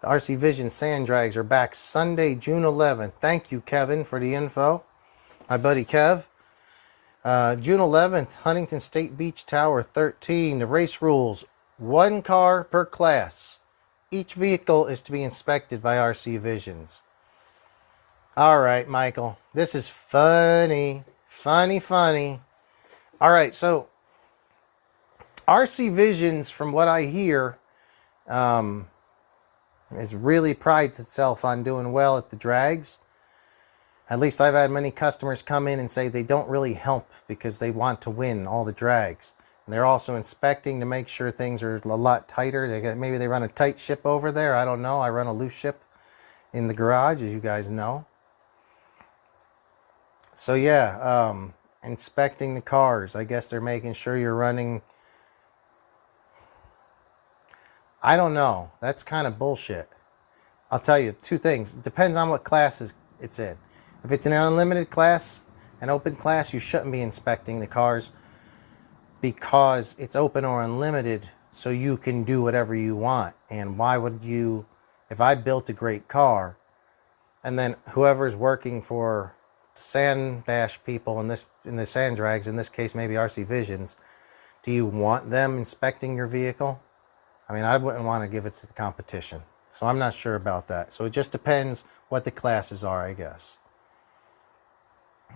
The RC Vision Sand Drags are back Sunday, June 11th. Thank you, Kevin, for the info. My buddy Kev. June 11th, Huntington State Beach Tower 13. The race rules, 1 car per class. Each vehicle is to be inspected by RC Visions. All right, Michael. This is funny. Funny. All right, so RC Visions, from what I hear, really prides itself on doing well at the drags. At least I've had many customers come in and say they don't really help because they want to win all the drags. And they're also inspecting to make sure things are a lot tighter. Maybe they run a tight ship over there. I don't know. I run a loose ship in the garage, as you guys know. So yeah, inspecting the cars. I guess they're making sure you're running. I don't know. That's kind of bullshit. I'll tell you 2 things. It depends on what class it's in. If it's an unlimited class, an open class, you shouldn't be inspecting the cars because it's open or unlimited, so you can do whatever you want. And why would you, if I built a great car, and then whoever's working for the sand bash people in the sand drags, in this case maybe RC Visions, do you want them inspecting your vehicle? I mean, I wouldn't want to give it to the competition. So I'm not sure about that. So it just depends what the classes are, I guess.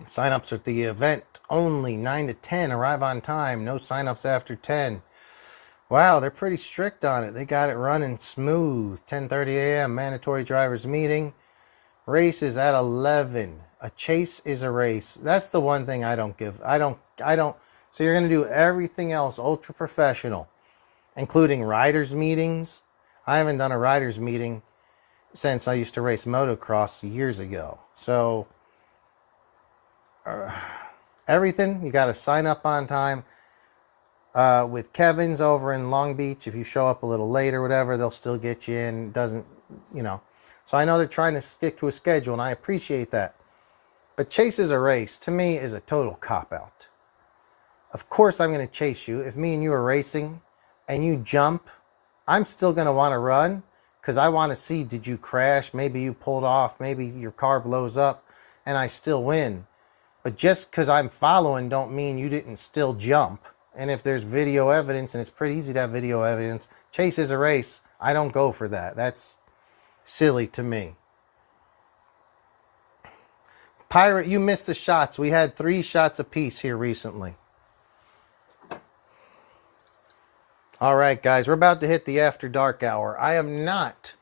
Sign-ups at the event only 9 to 10. Arrive on time. No sign-ups after 10. Wow, they're pretty strict on it. They got it running smooth. 10:30 a.m. mandatory drivers meeting. Race is at 11. A chase is a race. That's the one thing I don't give. I don't. So you're going to do everything else ultra professional, including riders meetings. I haven't done a riders meeting since I used to race motocross years ago. So everything, you got to sign up on time. With Kevin's over in Long Beach, if you show up a little late or whatever, they'll still get you in. So I know they're trying to stick to a schedule, and I appreciate that. But chase is a race, to me, is a total cop-out. Of course I'm going to chase you. If me and you are racing and you jump, I'm still going to want to run because I want to see, did you crash? Maybe you pulled off. Maybe your car blows up and I still win. But just because I'm following don't mean you didn't still jump. And if there's video evidence, and it's pretty easy to have video evidence, chase is a race. I don't go for that. That's silly to me. Pirate, you missed the shots. We had 3 shots apiece here recently. All right, guys, we're about to hit the after dark hour. I am not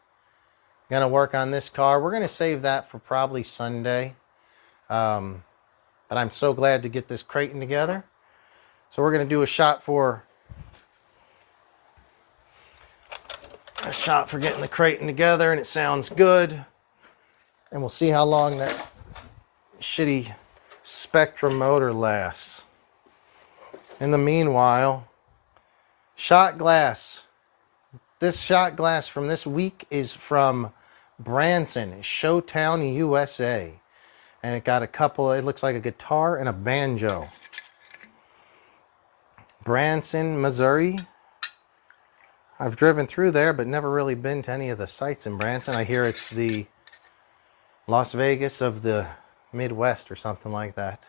going to work on this car. We're going to save that for probably Sunday. But I'm so glad to get this Kraton together. So we're going to do a shot for getting the Kraton together, and it sounds good. And we'll see how long that shitty Spectrum motor lasts. In the meanwhile, shot glass. This shot glass from this week is from Branson, Showtown, USA. And it got a couple, it looks like a guitar and a banjo. Branson, Missouri. I've driven through there, but never really been to any of the sites in Branson. I hear it's the Las Vegas of the Midwest or something like that.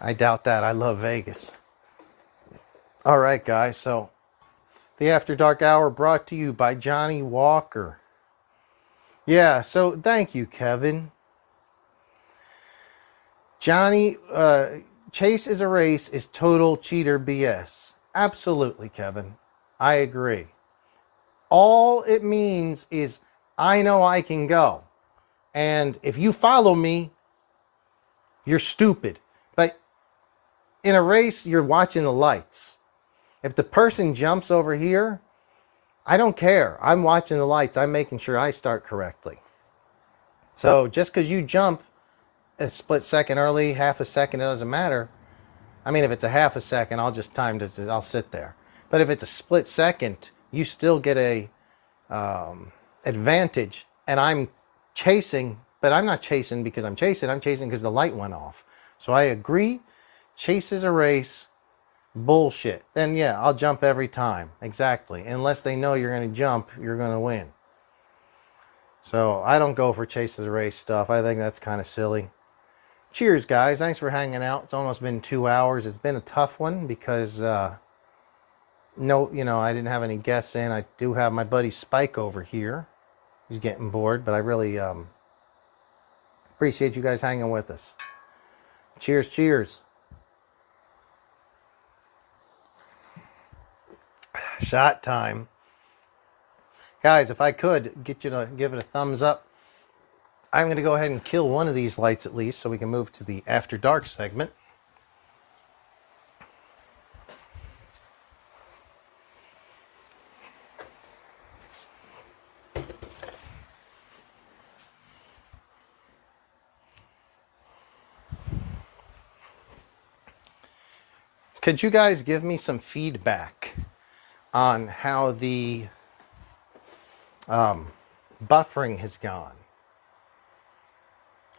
I doubt that. I love Vegas. All right, guys. So the After Dark Hour brought to you by Johnny Walker. Yeah, so thank you, Kevin. Johnny, Chase is a race is total cheater BS. Absolutely, Kevin. I agree. All it means is I know I can go. And if you follow me, you're stupid. But in a race, you're watching the lights. If the person jumps over here, I don't care. I'm watching the lights. I'm making sure I start correctly. So just because you jump a split second early, half a second, it doesn't matter. I mean, if it's a half a second, I'll just time to, I'll sit there. But if it's a split second, you still get a advantage. And I'm chasing, but I'm not chasing because I'm chasing because the light went off. So I agree, chase is a race, bullshit. Then yeah, I'll jump every time, exactly. Unless they know you're going to jump, you're going to win. So I don't go for chase is a race stuff. I think that's kind of silly. Cheers, guys. Thanks for hanging out. It's almost been 2 hours. It's been a tough one because I didn't have any guests in. I do have my buddy Spike over here. He's getting bored, but I really appreciate you guys hanging with us. Cheers, cheers. Shot time. Guys, if I could get you to give it a thumbs up, I'm going to go ahead and kill one of these lights at least so we can move to the After Dark segment. Could you guys give me some feedback on how the buffering has gone?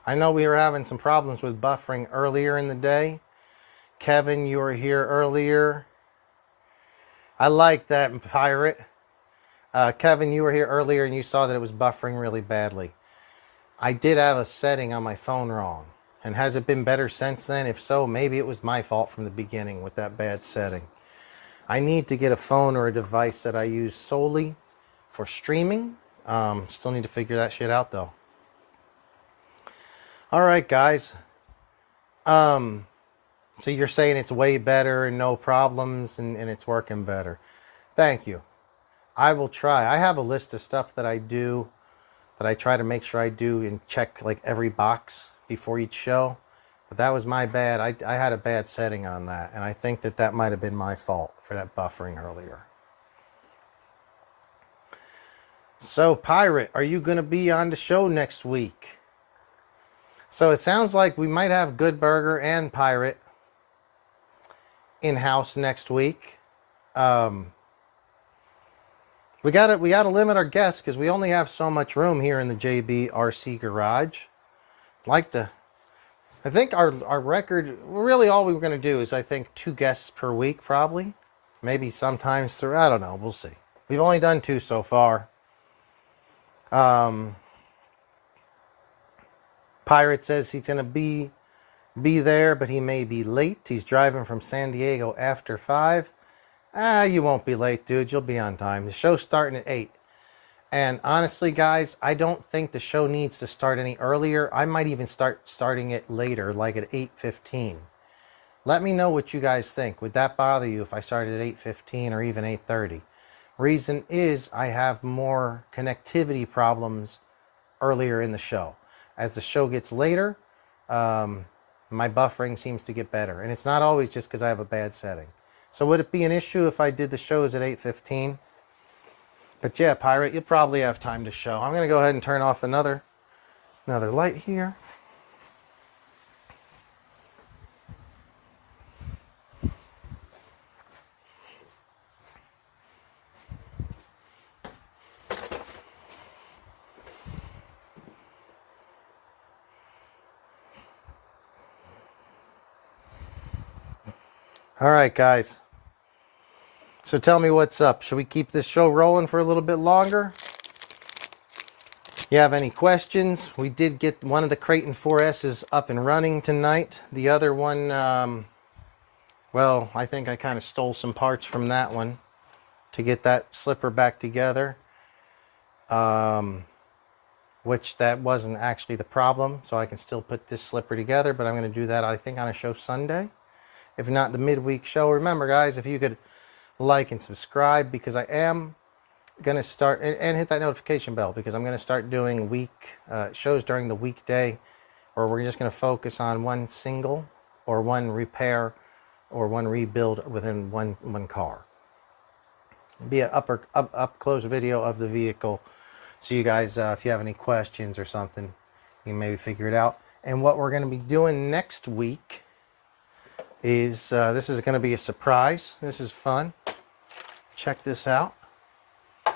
I know we were having some problems with buffering earlier in the day. Kevin, you were here earlier. I like that, Pirate. Kevin, you were here earlier and you saw that it was buffering really badly. I did have a setting on my phone wrong. And has it been better since then? If so, maybe it was my fault from the beginning with that bad setting. I need to get a phone or a device that I use solely for streaming. Still need to figure that shit out though. All right, guys. So you're saying it's way better and no problems and it's working better. Thank you. I will try. I have a list of stuff that I do, that I try to make sure I do and check like every box before each show. But that was my bad. I had a bad setting on that. And I think that that might have been my fault for that buffering earlier. So, Pirate, are you going to be on the show next week? So it sounds like we might have Good Burger and Pirate in-house next week. We gotta limit our guests because we only have so much room here in the JB RC garage. I think our record, really all we were going to do is I think 2 guests per week probably. Maybe sometimes 3, I don't know, we'll see. We've only done 2 so far. Pirate says he's going to be there, but he may be late. He's driving from San Diego after 5. You won't be late, dude. You'll be on time. The show's starting at 8. And honestly, guys, I don't think the show needs to start any earlier. I might even starting it later, like at 8:15. Let me know what you guys think. Would that bother you if I started at 8:15 or even 8:30? Reason is I have more connectivity problems earlier in the show. As the show gets later, my buffering seems to get better. And it's not always just because I have a bad setting. So would it be an issue if I did the shows at 8:15? But yeah, Pirate, you'll probably have time to show. I'm going to go ahead and turn off another light here. All right, guys. So tell me what's up. Should we keep this show rolling for a little bit longer? You have any questions? We did get one of the Kraton 4S's up and running tonight. The other one, well, I think I kind of stole some parts from that one to get that slipper back together. Which that wasn't actually the problem. So I can still put this slipper together, but I'm going to do that, I think, on a show Sunday. If not the midweek show. Remember, guys, if you could like and subscribe, because I am going to start, and hit that notification bell, because I'm going to start doing shows during the weekday, or we're just going to focus on one single or one repair or one rebuild within one car. It'll be an up close video of the vehicle, so you guys, if you have any questions or something, you can maybe figure it out. And what we're going to be doing next week is, this is going to be a surprise. This is fun. Check this out.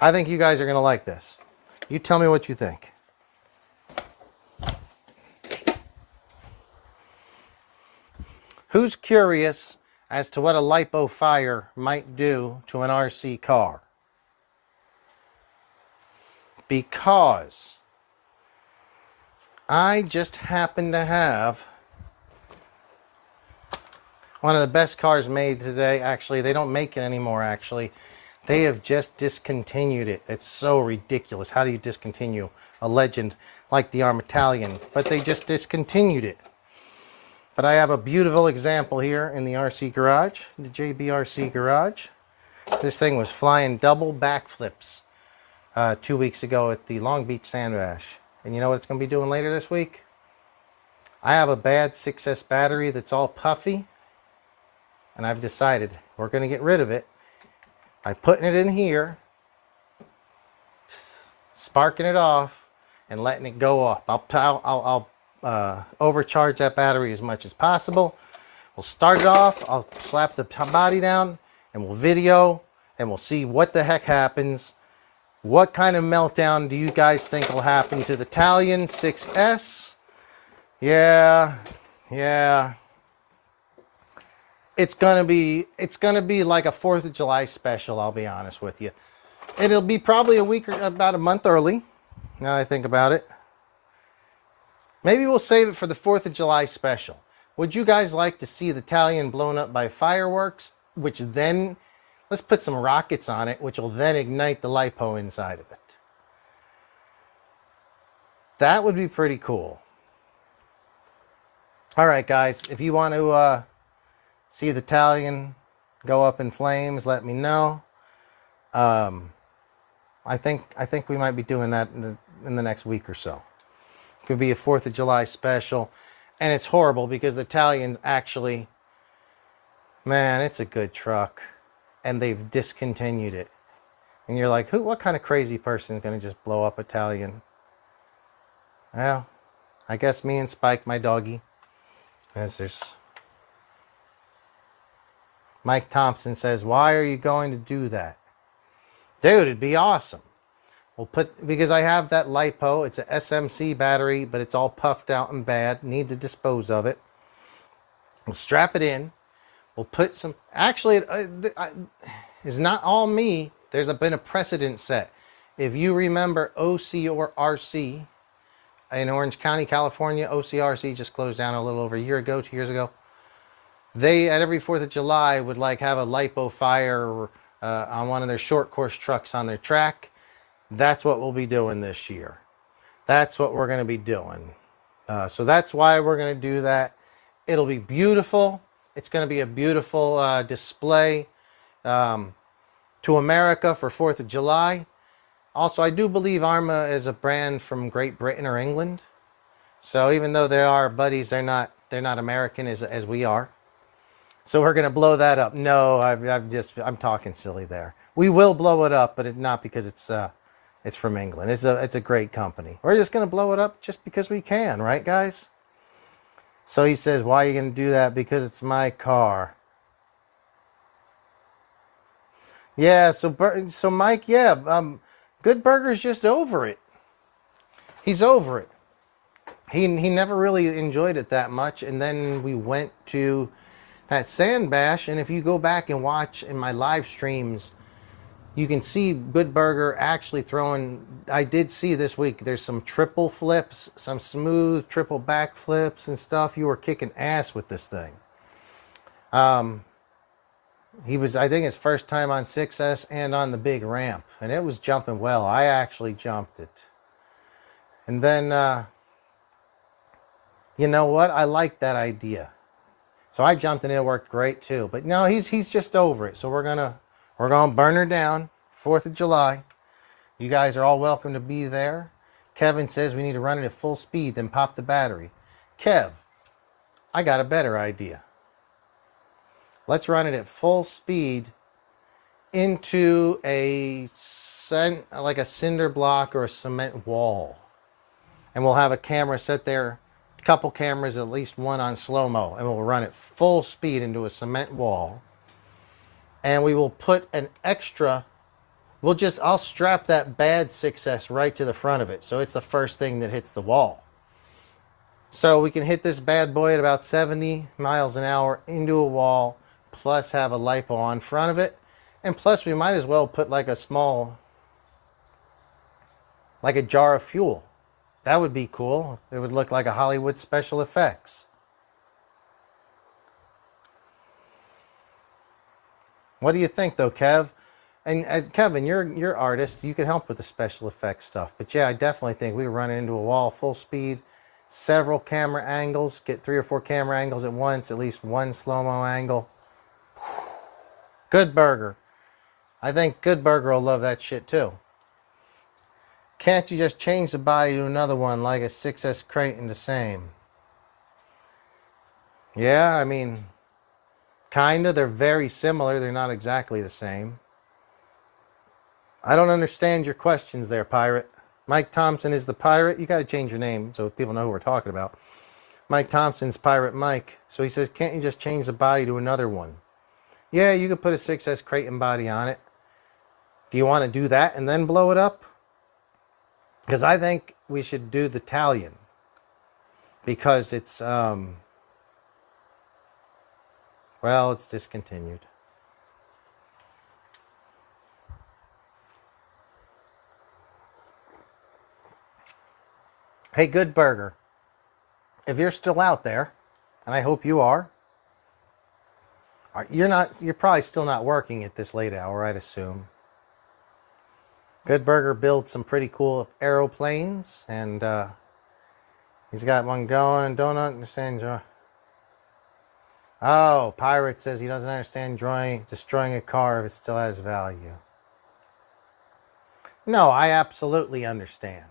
I think you guys are going to like this. You tell me what you think. Who's curious as to what a lipo fire might do to an RC car? Because I just happen to have one of the best cars made today. Actually, they don't make it anymore, actually. They have just discontinued it. It's so ridiculous. How do you discontinue a legend like the Arrma Kraton? But they just discontinued it. But I have a beautiful example here in the RC garage, the JBRC garage. This thing was flying double backflips 2 weeks ago at the Long Beach Sand Bash. And you know what it's going to be doing later this week? I have a bad 6S battery that's all puffy. And I've decided we're going to get rid of it by putting it in here, sparking it off, and letting it go off. I'll overcharge that battery as much as possible. We'll start it off. I'll slap the body down, and we'll video, and we'll see what the heck happens. What kind of meltdown do you guys think will happen to the Italian 6S? Yeah. It's gonna be like a 4th of July special, I'll be honest with you. It'll be probably a week or about a month early, now I think about it. Maybe we'll save it for the 4th of July special. Would you guys like to see the Italian blown up by fireworks, which then, let's put some rockets on it, which will then ignite the lipo inside of it? That would be pretty cool. All right, guys, if you want to see the Italian go up in flames, let me know. I think we might be doing that in the next week or so. Could be a 4th of July special. And it's horrible because the Italians actually, man, it's a good truck. And they've discontinued it. And you're like, what kind of crazy person is going to just blow up Italian? Well, I guess me and Spike, my doggy. As there's Mike Thompson says, why are you going to do that? Dude, it'd be awesome. Because I have that LiPo. It's a SMC battery, but it's all puffed out and bad. Need to dispose of it. We'll strap it in. We'll put some, actually, it's not all me. There's been a precedent set. If you remember OC or RC in Orange County, California, OCRC just closed down a little over a year ago, 2 years ago. They, at every 4th of July, would like have a lipo fire on one of their short course trucks on their track. That's what we'll be doing this year. That's what we're going to be doing. So that's why we're going to do that. It'll be beautiful. It's going to be a beautiful display to America for 4th of July. Also, I do believe Arrma is a brand from Great Britain or England. So even though they are buddies, they're not American as we are. So we're going to blow that up. No, I'm talking silly there. We will blow it up, but not because it's from England. It's a great company. We're just going to blow it up just because we can, right, guys? So he says, why are you going to do that? Because it's my car. Yeah, so Mike, yeah, Good Burger's just over it. He's over it. He never really enjoyed it that much, and then we went to that sand bash, and if you go back and watch in my live streams, you can see Good Burger actually throwing. I did see this week there's some triple flips, some smooth triple back flips and stuff. You were kicking ass with this thing. He was, I think, his first time on 6S and on the big ramp, and it was jumping well. I actually jumped it. And then, you know what? I like that idea. So I jumped and it worked great too. But no, he's just over it. So we're gonna burn her down, 4th of July. You guys are all welcome to be there. Kevin says we need to run it at full speed, then pop the battery. Kev, I got a better idea. Let's run it at full speed into like a cinder block or a cement wall. And we'll have a camera set there, a couple cameras, at least one on slow-mo, and we'll run it full speed into a cement wall. And we will put an extra, I'll strap that bad 6S right to the front of it, so it's the first thing that hits the wall. So we can hit this bad boy at about 70 miles an hour into a wall, plus have a lipo on front of it, and plus we might as well put like a jar of fuel. That would be cool. It would look like a Hollywood special effects. What do you think though, Kev? And Kevin, you're artist. You can help with the special effects stuff. But yeah, I definitely think we run into a wall full speed, several camera angles, get 3 or 4 camera angles at once, at least one slow-mo angle. Good Burger. I think Good Burger will love that shit too. Can't you just change the body to another one like a 6S Kraton the same? Yeah, I mean, kinda. They're very similar. They're not exactly the same. I don't understand your questions there, Pirate. Mike Thompson is the Pirate. You got to change your name so people know who we're talking about. Mike Thompson's Pirate Mike. So he says, can't you just change the body to another one? Yeah, you could put a 6S Kraton body on it. Do you want to do that and then blow it up? Because I think we should do the Italian. Because it's, well, it's discontinued. Hey, Good Burger. If you're still out there, and I hope you are, you're probably still not working at this late hour, I'd assume. Good Burger builds some pretty cool aeroplanes, and he's got one going. Don't understand. Oh, Pirate says he doesn't understand destroying a car if it still has value. No, I absolutely understand.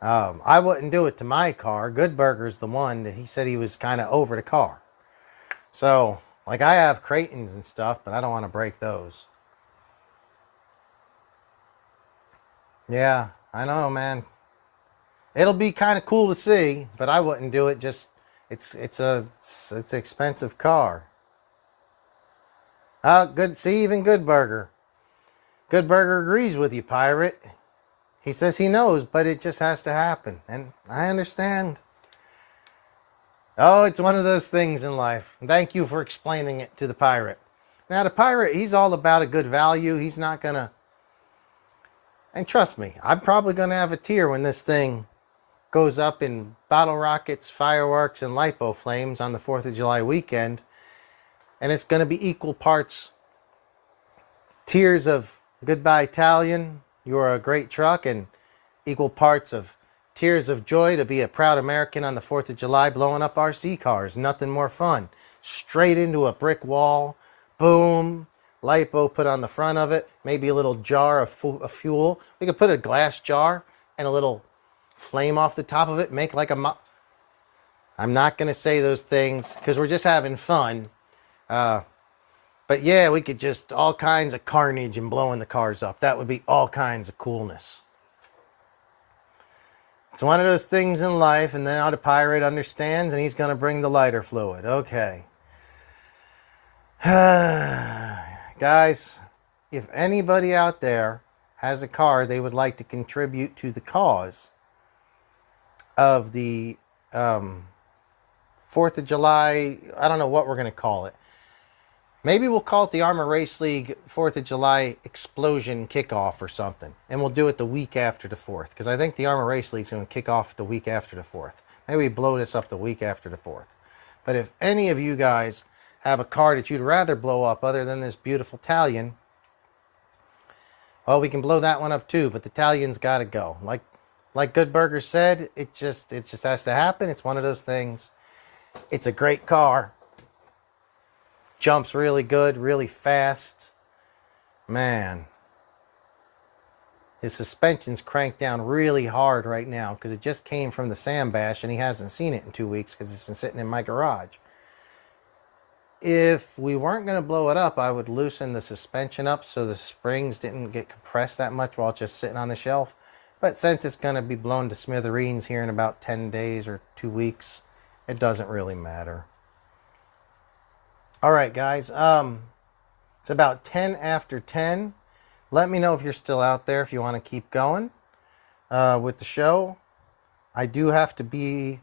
I wouldn't do it to my car. Good Burger's the one that he said he was kind of over the car. So, like, I have Kratons and stuff, but I don't want to break those. Yeah, I know, man. It'll be kind of cool to see, but I wouldn't do it. Just it's an expensive car. Good. See, even Good Burger. Good Burger agrees with you, Pirate. He says he knows, but it just has to happen, and I understand. Oh, it's one of those things in life. Thank you for explaining it to the Pirate. Now, the Pirate, he's all about a good value. He's not gonna. And trust me, I'm probably going to have a tear when this thing goes up in bottle rockets, fireworks, and lipo flames on the 4th of July weekend. And it's going to be equal parts tears of goodbye Italian, you're a great truck, and equal parts of tears of joy to be a proud American on the 4th of July blowing up RC cars. Nothing more fun. Straight into a brick wall. Boom. Lipo put on the front of it. Maybe a little jar of fuel. We could put a glass jar and a little flame off the top of it. Make like a... I'm not going to say those things because we're just having fun. But yeah, we could just all kinds of carnage and blowing the cars up. That would be all kinds of coolness. It's one of those things in life, and then the pirate understands, and he's going to bring the lighter fluid. Okay. Guys, if anybody out there has a car they would like to contribute to the cause of the 4th of July, I don't know what we're going to call it. Maybe we'll call it the Arrma Racing League 4th of July explosion kickoff or something. And we'll do it the week after the 4th. Because I think the Arrma Racing League is going to kick off the week after the 4th. Maybe we blow this up the week after the 4th. But if any of you guys have a car that you'd rather blow up other than this beautiful Italian, well, we can blow that one up too. But the Italian's got to go. Like Good Burger said, it just has to happen. It's one of those things. It's a great car. Jumps really good, really fast. Man. His suspension's cranked down really hard right now because it just came from the sand bash and he hasn't seen it in 2 weeks because it's been sitting in my garage. If we weren't going to blow it up, I would loosen the suspension up so the springs didn't get compressed that much while it's just sitting on the shelf. But since it's going to be blown to smithereens here in about 10 days or 2 weeks, it doesn't really matter. All right, guys. It's about 10 after 10. Let me know if you're still out there, if you want to keep going with the show. I do have to be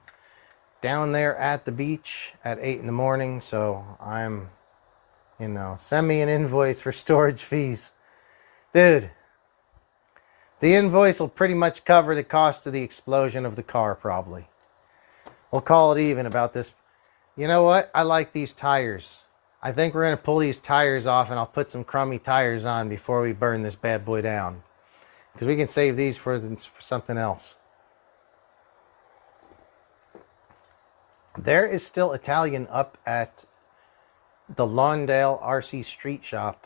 down there at the beach at 8 in the morning, so I'm, send me an invoice for storage fees. Dude, the invoice will pretty much cover the cost of the explosion of the car, probably. We'll call it even about this. You know what? I like these tires. I think we're going to pull these tires off and I'll put some crummy tires on before we burn this bad boy down. Because we can save these for something else. There is still Italian up at the Lawndale RC Street Shop.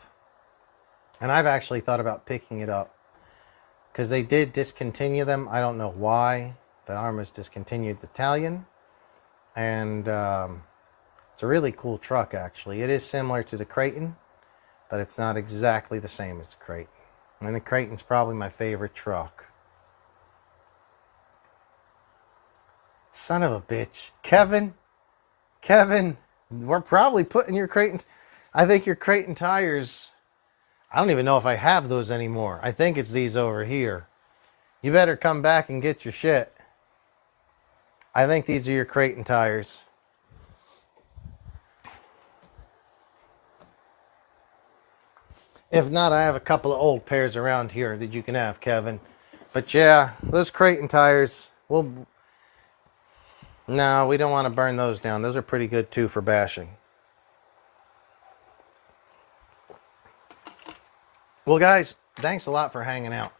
And I've actually thought about picking it up. Because they did discontinue them. I don't know why. But Arrma's discontinued the Italian. And it's a really cool truck, actually. It is similar to the Kraton, but it's not exactly the same as the Kraton. And the Kraton's probably my favorite truck. Son of a bitch. Kevin, we're probably putting your Kraton... I think your Kraton tires... I don't even know if I have those anymore. I think it's these over here. You better come back and get your shit. I think these are your Kraton tires. If not, I have a couple of old pairs around here that you can have, Kevin. But yeah, those Kraton tires, no, we don't want to burn those down. Those are pretty good too for bashing. Well, guys, thanks a lot for hanging out.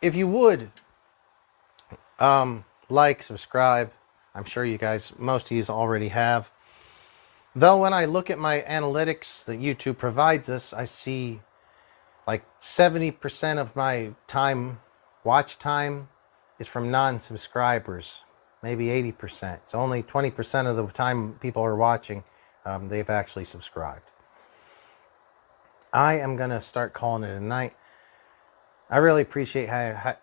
If you would, like, subscribe. I'm sure you guys, most of you already have. Though when I look at my analytics that YouTube provides us, I see like 70% of my watch time is from non-subscribers. Maybe 80%. So only 20% of the time people are watching, they've actually subscribed. I am going to start calling it a night. I really appreciate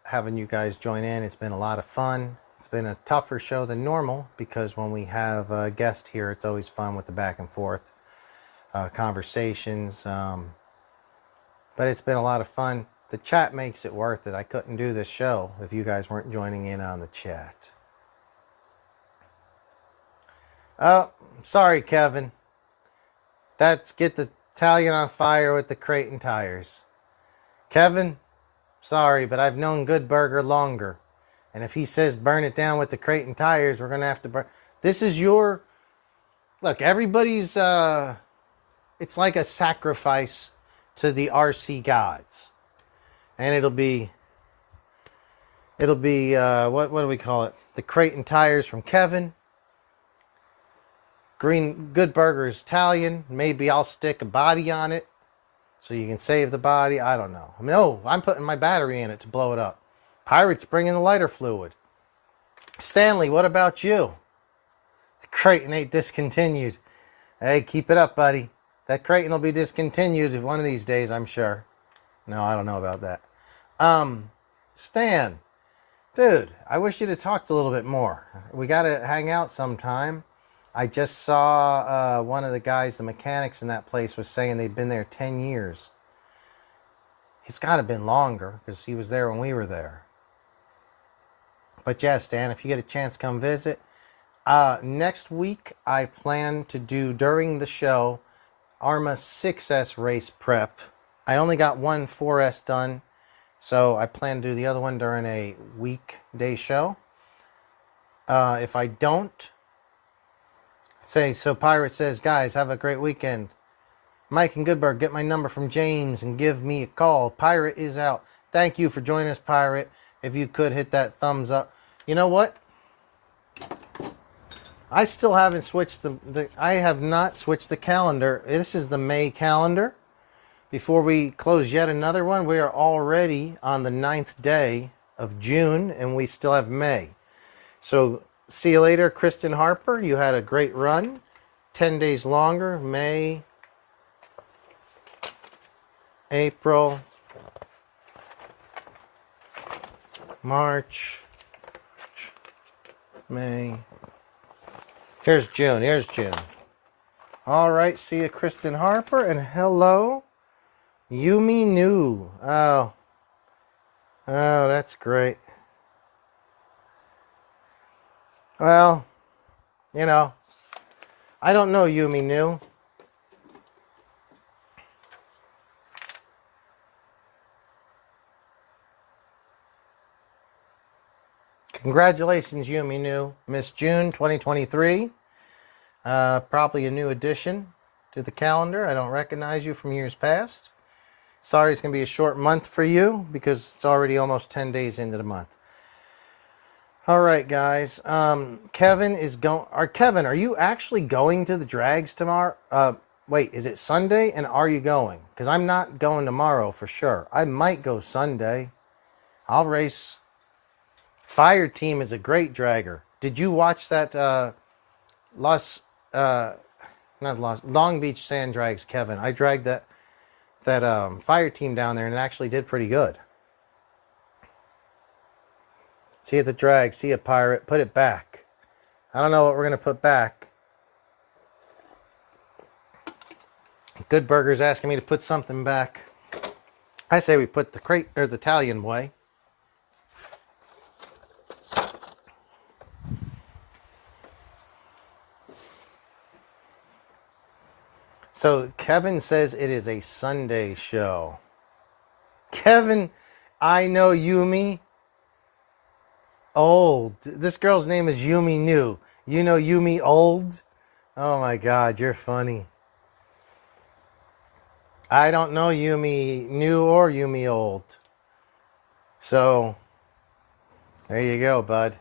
having you guys join in. It's been a lot of fun. It's been a tougher show than normal because when we have a guest here, it's always fun with the back and forth conversations. But it's been a lot of fun. The chat makes it worth it. I couldn't do this show if you guys weren't joining in on the chat. Oh, sorry, Kevin. That's get the Italian on fire with the Kraton tires. Kevin, Sorry, but I've known Good Burger longer. And if he says burn it down with the Kraton tires, we're going to have to burn. This is your... Look, everybody's... it's like a sacrifice to the RC gods. And it'll be... what do we call it? The Kraton tires from Kevin. Good Burger is Italian. Maybe I'll stick a body on it so you can save the body. I don't know. I mean, I'm putting my battery in it to blow it up. Pirate's bringing the lighter fluid. Stanley, what about you? The Kraton ain't discontinued. Hey, keep it up, buddy. That Kraton will be discontinued one of these days, I'm sure. No, I don't know about that. Stan, dude, I wish you'd have talked a little bit more. We got to hang out sometime. I just saw one of the guys, the mechanics in that place, was saying they've been there 10 years. It's got to have been longer because he was there when we were there. But yeah, Stan, if you get a chance, come visit. Next week, I plan to do, during the show, Arrma 6S race prep. I only got one 4S done, so I plan to do the other one during a weekday show. If I don't, so Pirate says, guys, have a great weekend. Mike and Goodberg, get my number from James and give me a call. Pirate is out. Thank you for joining us, Pirate. If you could hit that thumbs up. You know what? I still haven't switched I have not switched the calendar. This is the May calendar. Before we close yet another one, we are already on the 9th day of June and we still have May. So see you later, Kristen Harper. You had a great run. 10 days longer. May, April, March, May. Here's June. Here's June. All right. See you, Kristen Harper. And hello, Yumi New. Oh, that's great. Well, you know, I don't know Yumi New. Congratulations, Yumi New. Miss June 2023. Probably a new addition to the calendar. I don't recognize you from years past. Sorry, it's going to be a short month for you because it's already almost 10 days into the month. All right, guys. Kevin is going. Kevin, are you actually going to the drags tomorrow? Wait, is it Sunday? And are you going? Because I'm not going tomorrow for sure. I might go Sunday. I'll race. Fire Team is a great dragger. Did you watch that Long Beach Sand Drags, Kevin? I dragged that Fire Team down there and it actually did pretty good. See you at the drag. See you, Pirate. Put it back. I don't know what we're going to put back. Good Burger's asking me to put something back. I say we put the crate or the Italian way. So Kevin says it is a Sunday show. Kevin, I know Yumi. Old. This girl's name is Yumi New. You know Yumi Old? Oh my God, you're funny. I don't know Yumi New or Yumi Old. So, there you go, bud.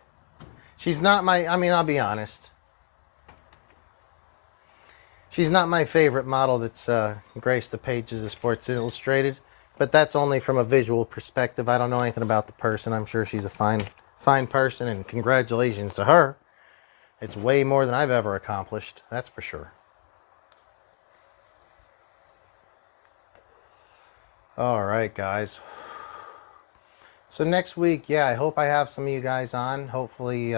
She's not I'll be honest. She's not my favorite model that's graced the pages of Sports Illustrated, but that's only from a visual perspective. I don't know anything about the person. I'm sure she's a fine person, and congratulations to her. It's way more than I've ever accomplished, that's for sure. All right, guys. So next week, yeah, I hope I have some of you guys on. Hopefully,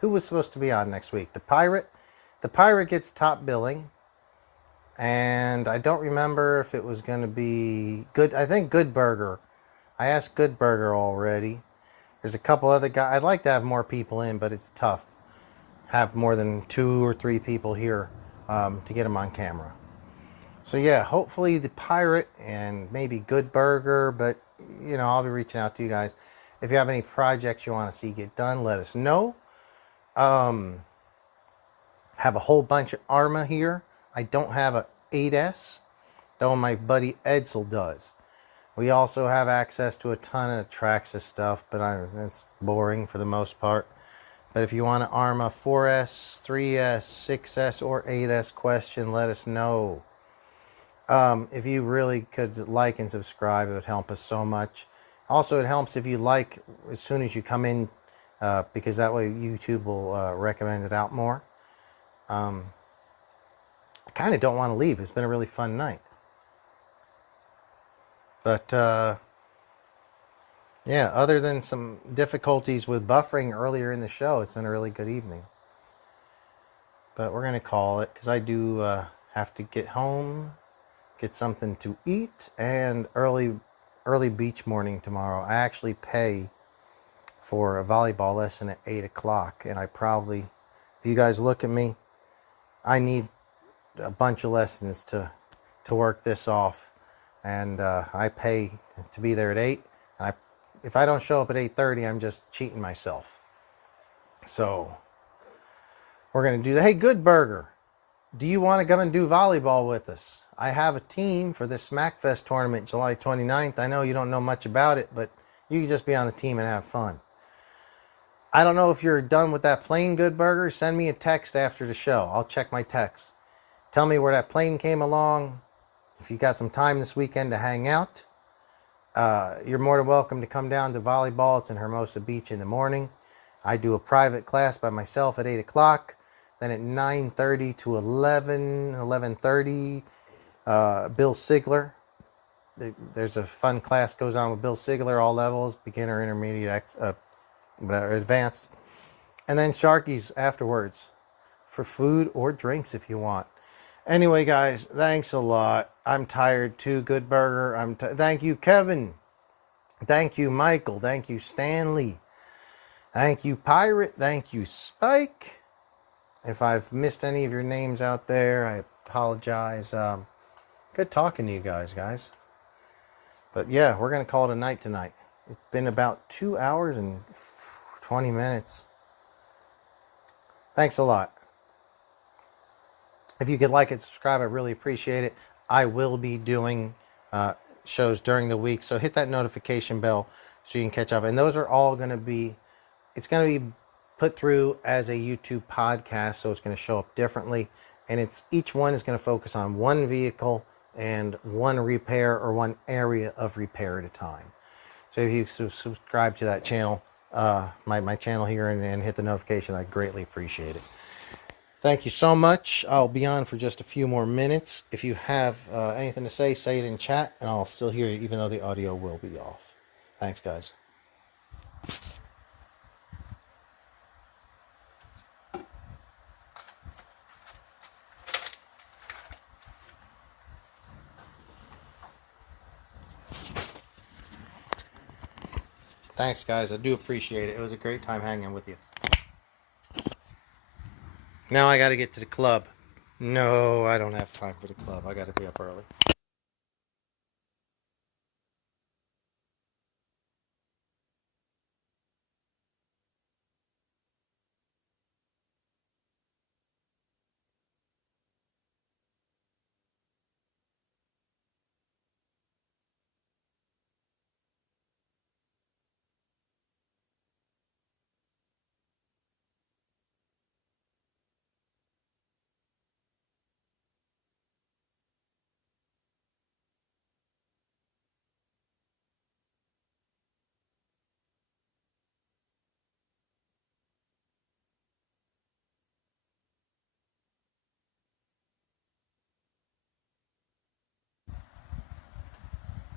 who was supposed to be on next week? The Pirate. The Pirate gets top billing. And I don't remember if it was going to be good. I think Good Burger. I asked Good Burger already. There's a couple other guys. I'd like to have more people in, but it's tough. Have more than 2 or 3 people here to get them on camera. So yeah, hopefully the Pirate and maybe Good Burger, but you know, I'll be reaching out to you guys. If you have any projects you want to see get done, let us know. Have a whole bunch of Arrma here. I don't have a 8S, though my buddy Edsel does. We also have access to a ton of Traxxas stuff, but it's boring for the most part. But if you want an Arrma 4S, 3S, 6S, or 8S question, let us know. If you really could like and subscribe, it would help us so much. Also, it helps if you like as soon as you come in, because that way YouTube will recommend it out more. I kind of don't want to leave. It's been a really fun night. But yeah, other than some difficulties with buffering earlier in the show, it's been a really good evening. But we're going to call it because I do have to get home, get something to eat, and early beach morning tomorrow. I actually pay for a volleyball lesson at 8 o'clock, and I probably, if you guys look at me, I need a bunch of lessons to work this off, and I pay to be there at 8, and if I don't show up at 8:30, I'm just cheating myself. So we're going to do that. Hey, Good Burger, do you want to come and do volleyball with us? I have a team for this SmackFest tournament July 29th. I know you don't know much about it, but you can just be on the team and have fun. I don't know if you're done with that plane, Good Burger. Send me a text after the show. I'll check my text. Tell me where that plane came along. If you got some time this weekend to hang out, you're more than welcome to come down to volleyball. It's in Hermosa Beach in the morning. I do a private class by myself at 8 o'clock. Then at 9:30 to 11:30, Bill Sigler. There's a fun class goes on with Bill Sigler, all levels, beginner, intermediate, advanced. And then Sharky's afterwards for food or drinks if you want. Anyway, guys, thanks a lot. I'm tired too. Good Burger. Thank you, Kevin. Thank you, Michael. Thank you, Stanley. Thank you, Pirate. Thank you, Spike. If I've missed any of your names out there, I apologize. Good talking to you guys. But yeah, we're going to call it a night tonight. It's been about 2 hours and 20 minutes. Thanks a lot. If you could like and subscribe, I really appreciate it. I will be doing shows during the week, so hit that notification bell so you can catch up. And those are all going to be, it's going to be put through as a YouTube podcast, so it's going to show up differently. And each one is going to focus on one vehicle and one repair or one area of repair at a time. So if you subscribe to that channel, my channel here, and hit the notification, I greatly appreciate it. Thank you so much. I'll be on for just a few more minutes. If you have anything to say it in chat, and I'll still hear you even though the audio will be off. Thanks, guys. Thanks, guys. I do appreciate it. It was a great time hanging with you. Now I got to get to the club. No, I don't have time for the club. I got to be up early.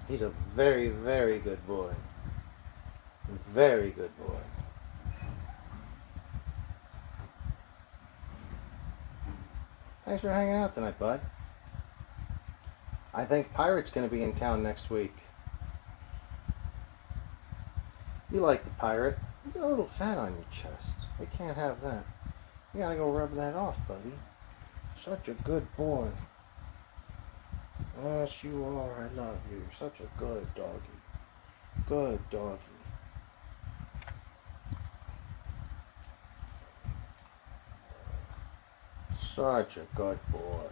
He's a very, very good boy. Very good boy. Thanks for hanging out tonight, bud. I think Pirate's going to be in town next week. You like the Pirate. You got a little fat on your chest. We can't have that. You got to go rub that off, buddy. Such a good boy. Yes, you are. I love you. You're such a good doggy. Good doggy. Such a good boy.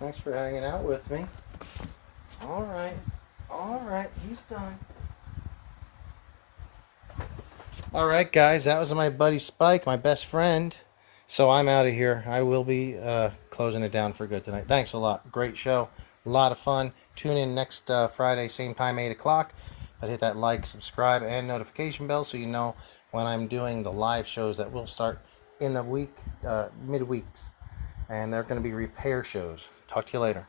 Thanks for hanging out with me. All right. All right. He's done. All right, guys. That was my buddy Spike, my best friend. So I'm out of here. I will be closing it down for good tonight. Thanks a lot. Great show. A lot of fun. Tune in next Friday, same time, 8 o'clock. But hit that like, subscribe, and notification bell so you know when I'm doing the live shows that will start in the week, midweeks. And they're going to be repair shows. Talk to you later.